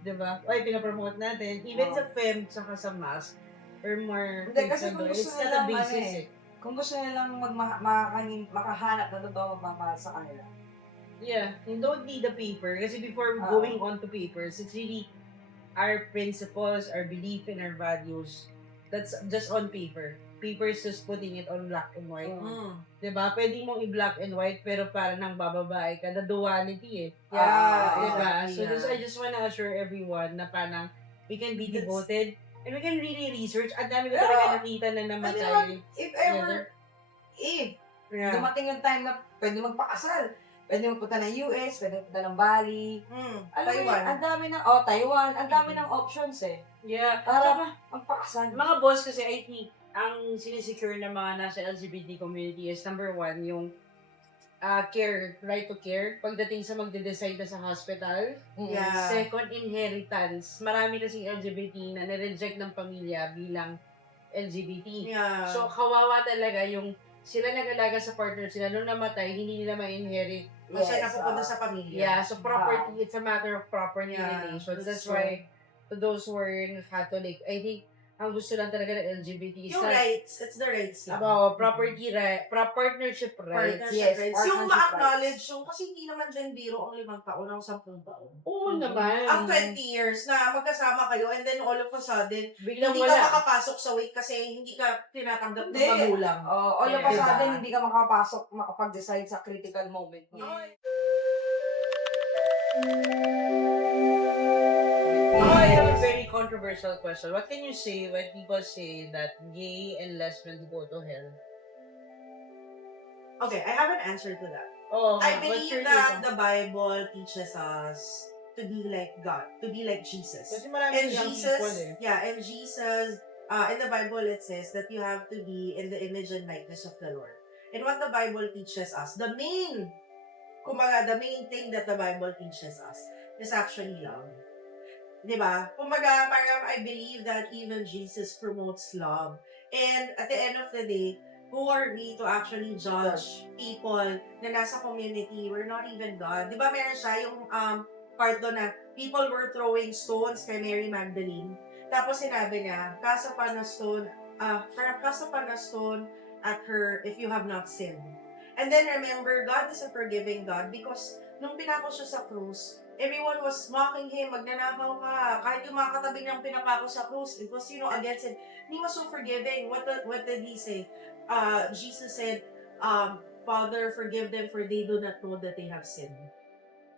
'Di ba? Ay pinapromote natin even sa femme saka sa mask or more Hindi, kasi faithful, kung gusto it's not a nilang, basis eh. kung gusto nilang makahanap na totoo magmamahal sa kanila. Yeah, you don't need the paper kasi before Oo. going on to papers, it's really our principles, our belief and our values. That's just on paper. Paper is just putting it on black and white. Mm. Diba? Pwede mong i-black and white pero para nang bababae ka. The duality eh. Diba? So I just wanna assure everyone na parang we can be devoted and we can really research. Ang dami ko Yeah. talaga nakita na Pwede namatay. naman, if ever, Yeah. dumating yung time na pwede magpakasal, pwede magpunta ng US, pwede magpunta ng Bali. Alam mo yun, ang dami ng, Taiwan, ang dami ng options eh. Yeah. Para magpakasal. Mga boss kasi I think ang sinisecure ng mga nasa LGBT community is number 1, yung care, right to care, pagdating sa magde-decide na sa hospital. Yeah. Second, inheritance. Marami kasing LGBT na nireject ng pamilya bilang LGBT. Yeah. So, kawawa talaga yung sila nag-alaga sa partner sila. Nung namatay, hindi nila ma-inherit. Kasi napupunta sa pamilya. Yeah, so property, it's a matter of property Yeah, relations. That's true. why, to those who are in Catholic, I think, ang gusto lang talaga ng LGBT is Yung rights, it's the rights lang. about property right, partnership rights. Partnership Yes, rights. Yung partnership ma-acknowledge yung, kasi hindi naman din biro ang 5 taon, ang 10 taon. Oo naman. Ang 20 years na magkasama kayo and then all of a sudden, Biglang hindi ka wala. makapasok sa wake kasi hindi ka tinatanggap ng Hindi. magulang. All of a Diba? sudden, hindi ka makapasok, makapag-decide sa critical moment mo. I have a very controversial question. What can you say when people say that gay and lesbians go to hell? Okay, I have an answer to that. Oh, I what's your believe that take on- the Bible teaches us to be like God, to be like Jesus. Kasi marami And young Jesus, people eh. yeah, and Jesus, in the Bible it says that you have to be in the image and likeness of the Lord. And what the Bible teaches us, the main thing that the Bible teaches us is actually love. Diba? Kumbaga, parang I believe that even Jesus promotes love. And at the end of the day, who are we to actually judge people na nasa community? We're not even God. Diba meron siya yung part doon na people were throwing stones kay Mary Magdalene. Tapos sinabi niya, cast upon a stone at her if you have not sinned. And then remember, God is a forgiving God because nung pinako siya sa krus, everyone was mocking him, magnanakaw ka. Kahit yung mga katabi niyang pinapako sa krus, it was, against him. He was so forgiving. What did he say? Jesus said, Father, forgive them for they do not know that they have sinned.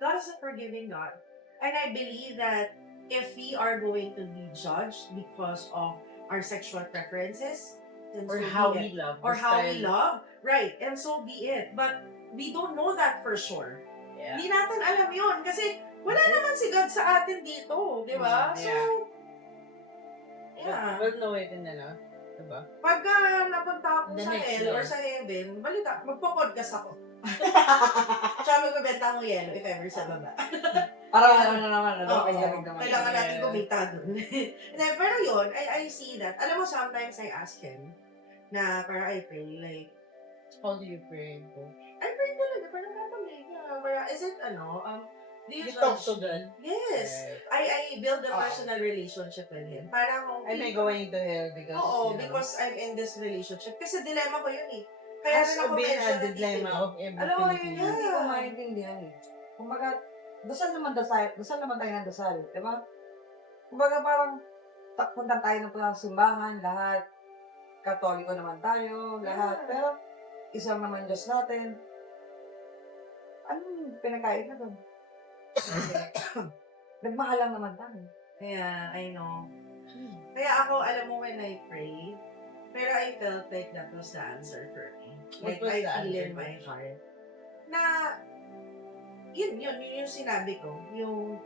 God is a forgiving God. And I believe that if we are going to be judged because of our sexual preferences, then Or so how be it. we love. Or the how we style. love, right, and so be it. But we don't know that for sure. Yeah. Hindi natin alam yun kasi wala naman si God sa atin dito, di ba? So, yeah. We'll know it in ano. Diba? Pagka napunta ako The sa next hell year. or sa heaven, magpo-podcast ako. Tsaka magbebenta akong yelo if ever sa baba. Parang ano naman, Oo, kailangan naman. kailangan natin Yeah. kumita dun. Then, pero yun, I see that. Alam mo, sometimes I ask him na parang I pray, like, How do you pray, Coach? I pray talaga, parang napamay niya. Parang, is it do you You talk judge to me? God. Yes. I build a Oo. personal relationship with him. Parang, Am I going to hell because, oo, you know, because I'm in this relationship. Kasi dilemma ko yun eh. Kaya has rin ako been medyo a dilemma natitigil. of every Alam mo, yun Filipino. Hindi ko maintindihan eh. Kumbaga, dasal naman tayo ng dasal, di ba? Kumbaga parang, punta tayo ng simbahan, lahat. Katoliko naman tayo, lahat. Yeah. Pero, isang naman Diyos natin. Anong pinagkait na doon? Nagmahal lang naman tayo. Kaya, I know. Kaya ako, alam mo, when I pray, pero I felt like that was the answer for me. What Like, was I the feel answer? in my heart na, yun yung sinabi ko, yung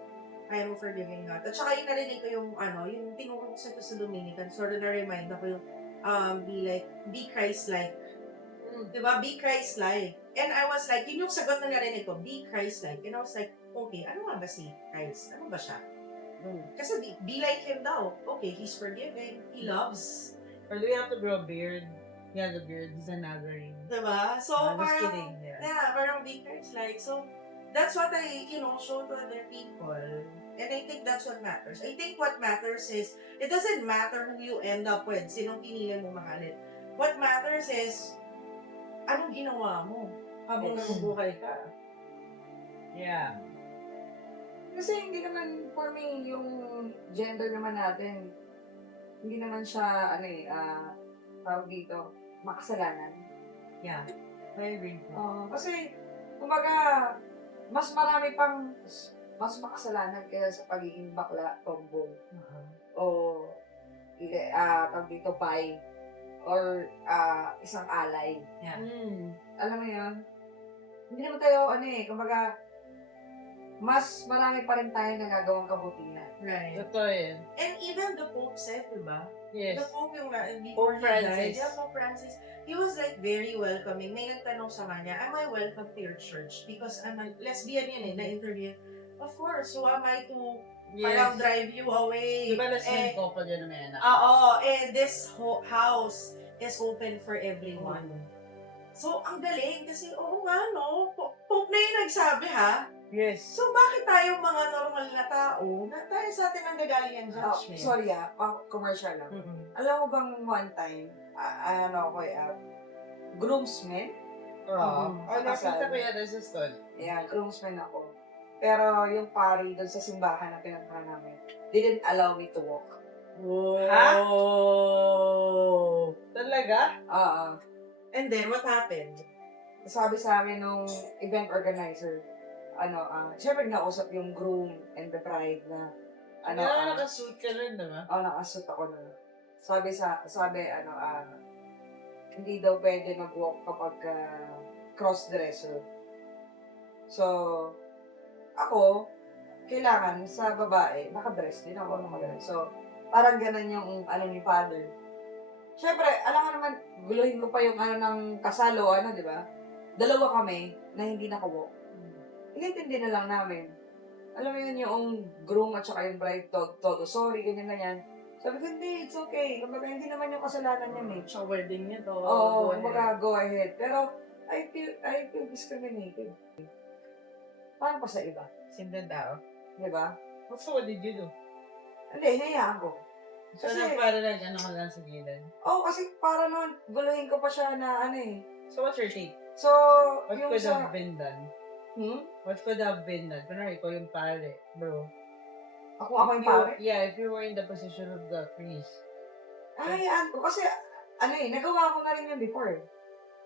I am a forgiving God. At saka yung narinig ko yung, yung tinuro ko sa Dominican, sort of na-remind ako yung, be Christ-like. Diba? Be Christ-like. And I was like, yun yung sagot na narinig ko, be Christ-like. And I was like, okay, ano nga ba si Christ? Ano ba siya? Kasi be like Him daw. Okay, He's forgiving. He loves. Or do we have to grow a beard? Yeah, the beard is another ring. Diba? So, I'm just parang, kidding. Yeah. yeah, parang be Christ-like. So, that's what I, show to other people. And I think that's what matters. I think what matters is, it doesn't matter who you end up with, sinong pinili mo mahalin. What matters is, anong ginawa mo habang Yes. nabubuhay ka. Yeah. Kasi hindi naman, for me, yung gender naman natin, hindi naman siya, tawag dito, makasalanan. Yeah. I agree. Kasi, kumbaga, mas marami pang, mas makasalanan kaya sa pagiging bakla, tomboy, o, tawag dito, bi, or isang alay. Yeah. Alam mo yun? Hindi naman tayo, kumbaga, mas marami pa rin tayo nagagawang kabutihan. Right. Totoo yun. And even the Pope said, diba? Yes. The Pope yung before Pope he died, Francis. yeah, Pope Francis, he was like very welcoming. May nagtanong sa kanya, am I welcome to your church? Because I'm a lesbian yun na-interview. Of course, so am I to parang drive you away? Di ba lesbian Eh, couple yun na may anak? this house is open for everyone. So, ang galing kasi, oo nga, no? Pope na yung nagsabi, ha? Yes. So, bakit tayo mga normal na tao, tayo sa atin ang gagaling ang Oh, judgment? sorry commercial lang. Alam mo bang one time, groomsmen? Nakita ko yan sa story. Ayan, groomsmen ako. Pero yung pari doon sa simbahan na pinuntahan namin, didn't allow me to walk. Ha? Talaga? Oo. And then, what happened? Sabi sa amin nung event organizer, syempre nausap yung groom and the bride na, nakasuit ka rin, diba? nakasuit ako na. Sabi, hindi daw pwede mag-walk kapag cross-dresser. So, ako, kailangan sa babae, nakadress din ako, nakadress. So, parang ganun yung, ni father. Siyempre, alam mo naman, guluhin ko pa yung ng kasalo, di ba? Dalawa kami na hindi nakawalk. Inintindi na lang namin. Alam mo yun, yung groom at saka yung bride, todo sorry, ganyan na yan. Sabi ko, hindi, it's okay. Kumbaga, hindi naman yung kasalanan niya, eh. Sa wedding niya to. Oo, kumbaga, go ahead. Pero, I feel discriminated. Paano pa sa iba? Simple tao. Di ba? So, what did you do? Hindi, hinayaan ko. So, Kasi- para lang, ka lang sa gilid. Kasi para noon, guluhin ko pa siya na So, what's your take? So, What yung could sa... have been done? Hmm? What could have been done? Kunwari, ikaw yung pare, bro. Ako yung pare? Yeah, if you were in the position of the priest. Hayaan ko. Kasi, nagawa ko na rin yun before.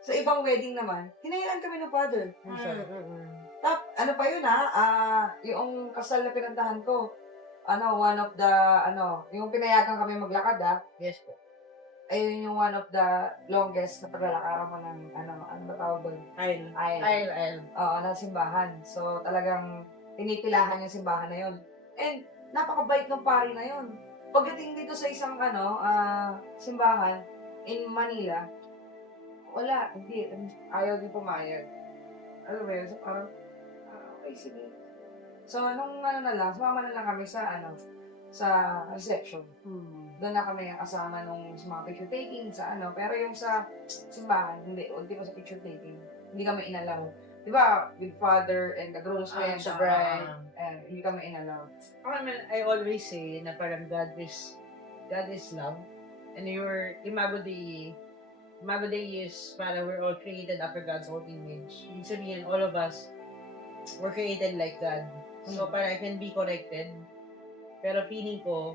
Sa ibang wedding naman, hinayaan kami ng father. Ano pa yun yung kasal na pinuntahan ko, one of the, yung pinayagan kami maglakad Yes po. ayun yung one of the longest na paglalakaran ko ng, ano ba tawag doon? Ayun. I'll. Oo, ng simbahan. So, talagang pinipilahan yung simbahan na yun. And, napakabait ng pari na yun. Pagdating dito sa isang, simbahan, in Manila, wala, hindi, ayaw din pumayag. Alam mo yun, so parang, okay, sige. So, nung na lang, sumama na lang kami sa, sa reception. Doon na kami kasama nung sa mga picture taking, pero yung sa simbahan, hindi ko sa picture taking. Hindi kami inalaw. Di ba, with father and the groomsmen, the bride, hindi kami inalaw. I always say na parang God is love. And Imago Dei is parang we're all created after God's own image. Ibig sabihin, all of us, we're created like God. So, parang I can be corrected. Pero feeling ko,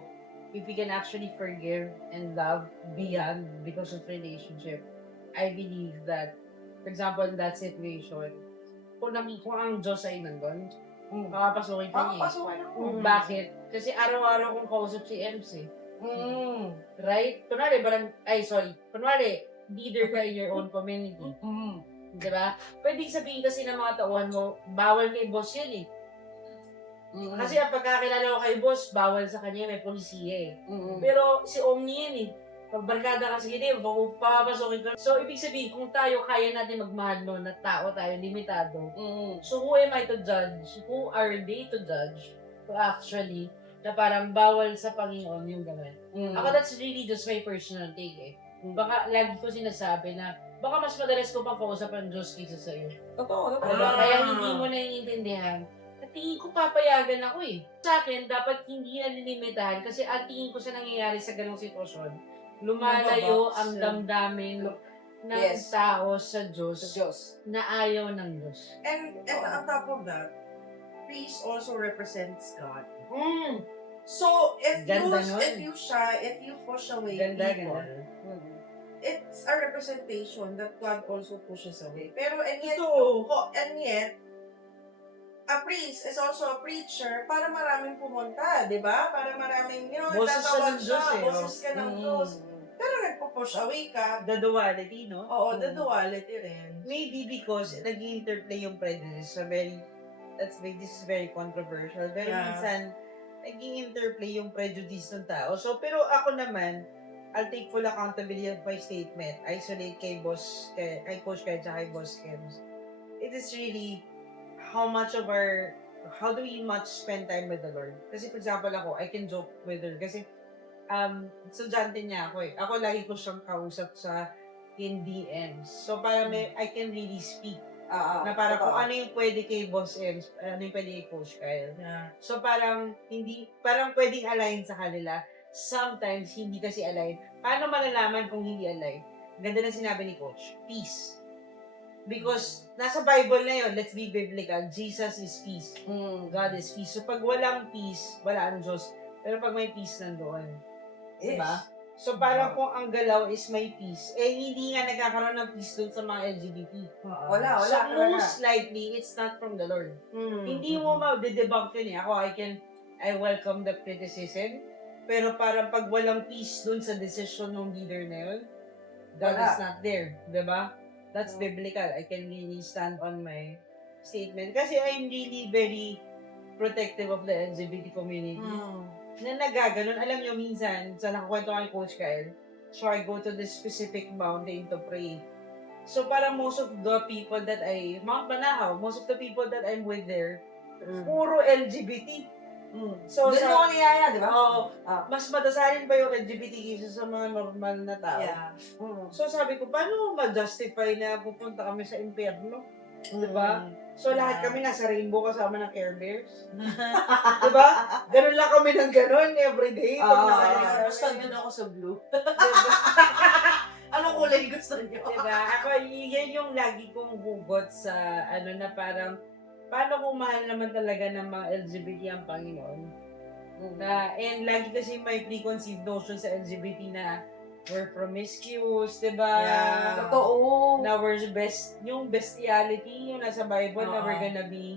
if we can actually forgive and love beyond because of relationship, I believe that, for example, in that situation, kung ang Diyos ay nandun, makapasukin ka niya. Papasukin ako. Bakit? Kasi araw-araw kong kausap si MC. Right? Kunwari, leader ka in your own community. Diba? Pwede sabihin kasi ng mga tauhan mo, bawal kay boss yan eh. Kasi ang pagkakilala ko kay boss, bawal sa kanya, may polisiya eh. Pero si Omni yan eh. Pag barkada ka sa gili, papapasukin ka. So, ibig sabihin, kung tayo kaya natin magmahal noon na tao tayo, limitado. So, who am I to judge? Who are they to judge? To actually, na parang bawal sa Panginoon yung gano'n. Ako, that's really just my personal take eh. Baka, lagi ko sinasabi na, baka mas madalas ko pang kausap ang Diyos kaysa sa'yo. Totoo. Kaya hindi mo naiintindihan. At tingin ko papayagan ako eh. Sa akin, dapat hindi na nilimitahan kasi ang tingin ko sa nangyayari sa ganong sitwasyon, lumalayo Nababox ang yan. damdamin ng Yes. tao sa Diyos Sa Diyos. na ayaw ng Diyos. And on top of that, priest also represents God. So, Ganda nun. if you push away people, it's a representation that God also pushes away. Pero, and yet, a priest is also a preacher para maraming pumunta, di ba? Para maraming, Boses siya ng tatawag Diyos eh, boses ka ng Diyos. Pero nagpo-push away ka. The duality, no? Oo, the duality rin. Maybe because nag-interplay yung prejudice. So this is very controversial. Pero Yeah. minsan, nag-interplay yung prejudice ng tao. So, pero ako naman, I'll take full accountability of my statement. Isolate kay Coach Ken, kay Boss Kems. It is really how do we much spend time with the Lord? Kasi for example ako, I can joke with her. Kasi, estudyante niya ako eh. Ako lagi ko siyang kausap sa in DMs. So, para I can really speak. Ah, Na parang kung totoo. ano yung pwede kay Boss Ems, ano yung pwede kay Coach Kyle. Yeah. So, parang pwedeng align sa kanila. Sometimes, hindi kasi align. Paano malalaman kung hindi align? Ganda na sinabi ni Coach, peace. Because, nasa Bible na yun, let's be biblical, Jesus is peace. God is peace. So, pag walang peace, wala ang Diyos. Pero pag may peace, nandoon. Diba? So, parang kung ang galaw is may peace, hindi nga nagkakaroon ng peace dun sa mga LGBT. Wala So, talaga. most likely, it's not from the Lord. Hindi mo ma-debunk yun eh. Ako, I welcome the criticism. Pero parang pag walang peace dun sa decision ng leader na yun, God Wala. is not there. Diba? That's biblical. I can really stand on my statement. Kasi I'm really very protective of the LGBT community. Na nagaganon. Alam nyo, minsan, sa nakakwento kay Coach Kyle, so I go to this specific mountain to pray. So, parang most of the people that Mount Banahaw, most of the people that I'm with there, puro LGBT. So, Doon mo niyaya, di ba? Oo, mas madasalin pa yung LGBT kaysa sa mga normal na tao. Yeah. So, sabi ko, paano mo ma-justify na pupunta kami sa impyerno? Diba? So, lahat kami nasa rainbow kasama ng Care Bears. Diba? Ganun lang kami ng ganun everyday. Basta doon ako sa blue. Diba? Anong kulay gusto niyo? Diba? Ako, yan yung lagi kong hugot sa, na parang, paano kung mahal naman talaga ng mga LGBT ang Panginoon? And lagi kasi may preconceived notion sa LGBT na we're promiscuous, diba? Yeah. Totoo. Na we're yung bestiality, yung nasa Bible, na we're Oo. gonna be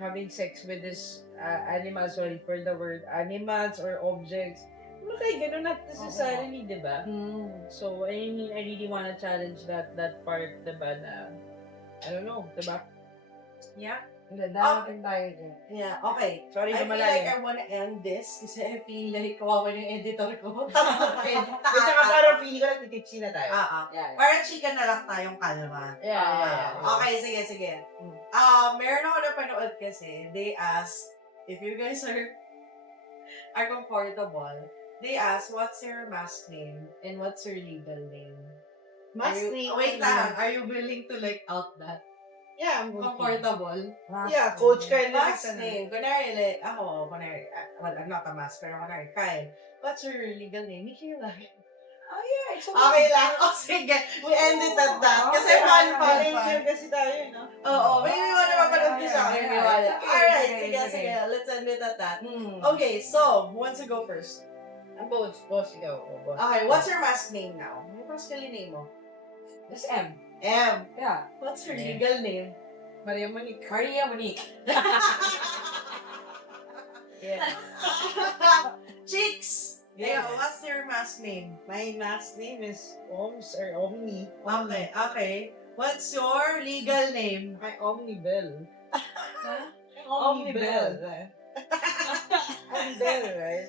having sex with this animals, sorry for the word, animals or objects. Okay, ganun not necessarily, diba? So, I really wanna challenge that part, diba, na, I don't know, diba? Yeah. Dadating tayo dyan. Yeah, okay. Sorry, I feel lumalalim. like I wanna end this kasi I feel like kawawa yung editor ko. At saka parang feeling ko lang titipsy na tayo. Yeah. Parang chika na lang tayong kalma. Yeah. Okay, sige. Meron ako napanood kasi, they asked, if you guys are comfortable, they asked, what's your mask name and what's your legal name? Wait lang, are you willing to out that? Yeah, I'm okay. Comfortable? Yeah, Coach Kyle na Mask name. Kunwari, I'm not a mask, pero kunwari, Kyle, what's your legal name? Michaela. Oh, yeah. It's Okay lang. O, sige. We end it at that. Kasi fun. Volunteer kasi tayo, no? Oo. May iwan na mapanood ko siya. Okay, May iwan. okay. Alright. Okay. Sige. Let's end it at that. Mm. Okay, so, who wants to go first? Ang boss, ikaw. Boss. Okay, what's your mask name now? Yung masculine name mo? That's M. M. Yeah. What's your M. legal name? Maria Monique. Maria Monique. Yeah. Chicks! Yeah. What's your mask name? My mask name is Oms or Omni. Okay. What's your legal name? My Omnibel. Omnibel. Omnibel, right?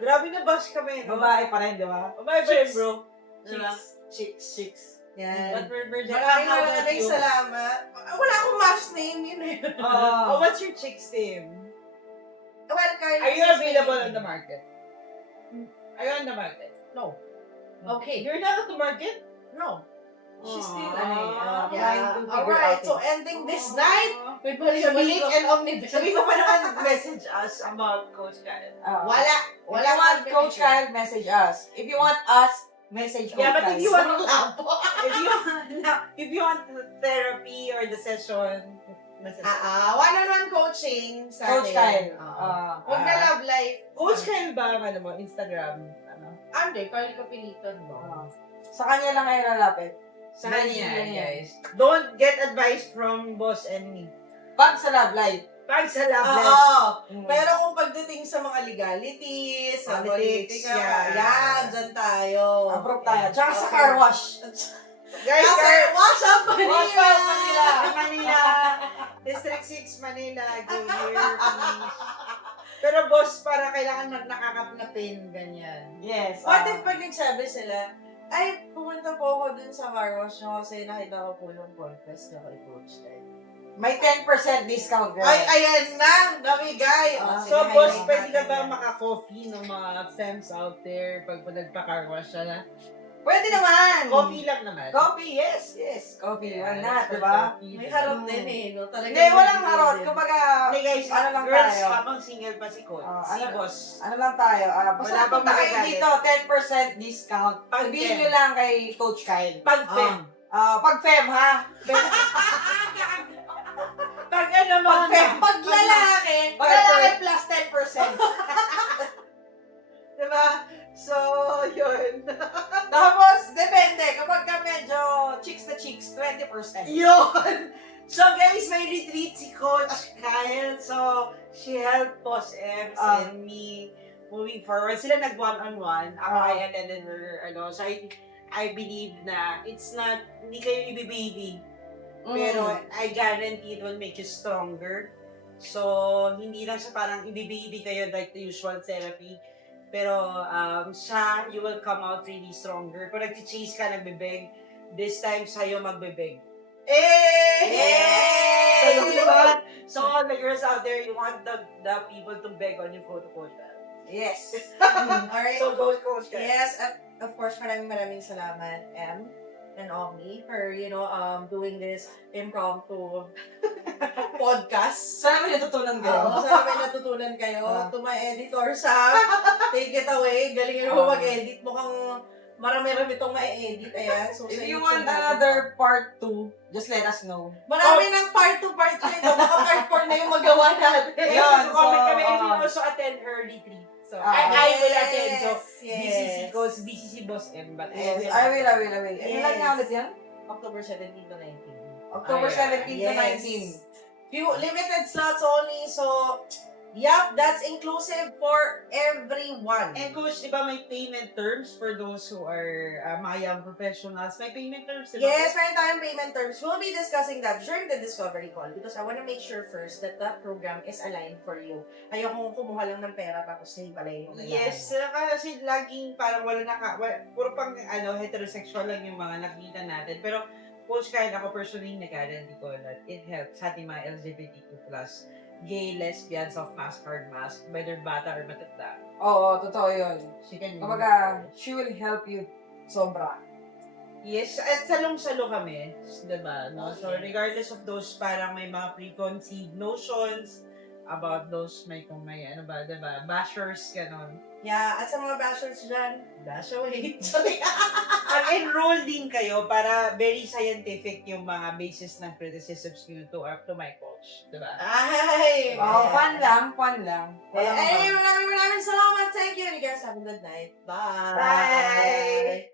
Grabe na bash kami. no? Babae pa rin, di ba? Babae pa rin, bro. Diba? Chicks. Yan. But we're just, Maraming salamat. Wala akong mask name yun eh. Oh, what's your chick's name? Well, Carlos Are you is available making- on the market? Are you on the market? No. Okay. You're not on the market? No. She's still, Ah, trying to figure Alright, out so it. ending this night with Malik Sabihin and Omnibus. Sabi ko pa naman, message us about Coach Kyle. Wala. If you want Coach Kyle, message us. If you want us, message Coach Yeah, but Kyle. if you want if you want the therapy or the session, message us. One-on-one coaching sa Coach Kyle. Huwag na love life. Coach Kyle ba ang mo, Instagram? Hindi, Kyle Kapilitan mo. Sa kanya lang kayo lalapit. Sa Message kanya, niya yan. guys. Don't get advice from boss and me. Pag sa love life. Pag sa love life. Oo. Mm. Pero kung pagdating sa mga legalities, sa Politics, politika, yeah. yan, dyan tayo. Approve tayo. Tsaka sa car wash. Guys, Kasi, wash up Wash up Manila. Manila. District 6, Manila. Go here, please. Pero boss, para kailangan nakakapnapin, ganyan. Yes. What if pag nagsabi sila, ay, pumunta po ako dun sa car wash nyo kasi nakita ko po yung podcast na kay Coach Kyle. May 10% discount, girl. Ay, ayan na! Namigay! So, sige, boss, highlight pwede ka natin ba yan. maka-coffee ng mga femmes out there pag nagpa-car wash siya na? Pwede naman! Coffee lang naman. Coffee, yes, yes. Coffee, why not, that's di ba? coffee. May harap din eh, no? Talaga Hindi, walang harot. Kumbaga, Hey guys, ano lang girls, tayo? habang single pa si Coach, si ano- Boss. ano lang tayo, basta Wala bang punta kayo magagalit? dito, 10% discount. Pag-bill Fem. nyo lang kay Coach Kyle. Pag fem. Pag Fem, ha? Pag ano mo Pag Fem. Pag lalaki, Pag lalaki plus 10%. Diba? So, yun. Tapos, depende. Kapag ka medyo chicks na chicks, 20%. Yun! So guys, may retreat si Coach Kyle. So, she helped Boss Ems and me moving forward. Sila nag one-on-one. Ako, I attended her, So, I believe na it's not, hindi kayo ibibaby. Pero, I guarantee it will make you stronger. So, hindi lang siya parang ibibaby kayo like the usual therapy. Pero, siya, you will come out really stronger. Kung nag-chase ka, nagbibeg, this time, sa'yo magbibeg. So, diba? So, all the girls out there, you want the people to beg on you, go to Coach Kyle. Yes. Alright. So, go Coach Kyle. Yes, at of course, maraming salamat, M and Omni, for, doing this impromptu podcast. Sana may natutunan kayo. Sana may natutunan kayo. To my editor, Sam, take it away. Galing mo mag-edit. Mukhang marami-rami itong ma-edit. Ayan. So, If sa you YouTube want natin. another part 2, just let us know. Marami ng part 2, part 3. Baka part 4 na yung magawa natin. Yun, So, comment so, kami and we also attend her retreat. So, Ah, I will attend. So, yes. BCC goes, BCC Boss M, but Yes, I will. Ano Yes. lang nga ulit yan? October 17 to 19. October 17 to Yes. 19. Few limited slots only, so yep, that's inclusive for everyone. And Coach, di ba may payment terms for those who are mga young professionals? May payment terms, di ba? Yes, meron tayong payment terms. We'll be discussing that during the discovery call because I want to make sure first that that program is aligned for you. Ayokong kumuha lang ng pera tapos hindi pala yung Yes, kasi laging parang puro pang heterosexual lang yung mga nakikita natin. Pero Coach Kyle, ako personally nag-guarantee ko that it helps sa ating mga LGBTQ+, gay, lesbian, soft-mask, hard-mask, whether bata or matanda. Oo, totoo yun. She can Kumbaga, she will help you sobra. Yes, at salong-salo kami, diba? No? So, Okay. regardless of those, parang may mga preconceived notions about those, diba? Bashers, ganon. Yeah, at sa mga bashers dyan, dash away. Mag-enroll din kayo para very scientific yung mga basis ng criticisms nyo to my coach, diba? Ay! Fun lang, fun lang. Anyway, maraming salamat. Thank you. And you guys have a good night. Bye. Bye!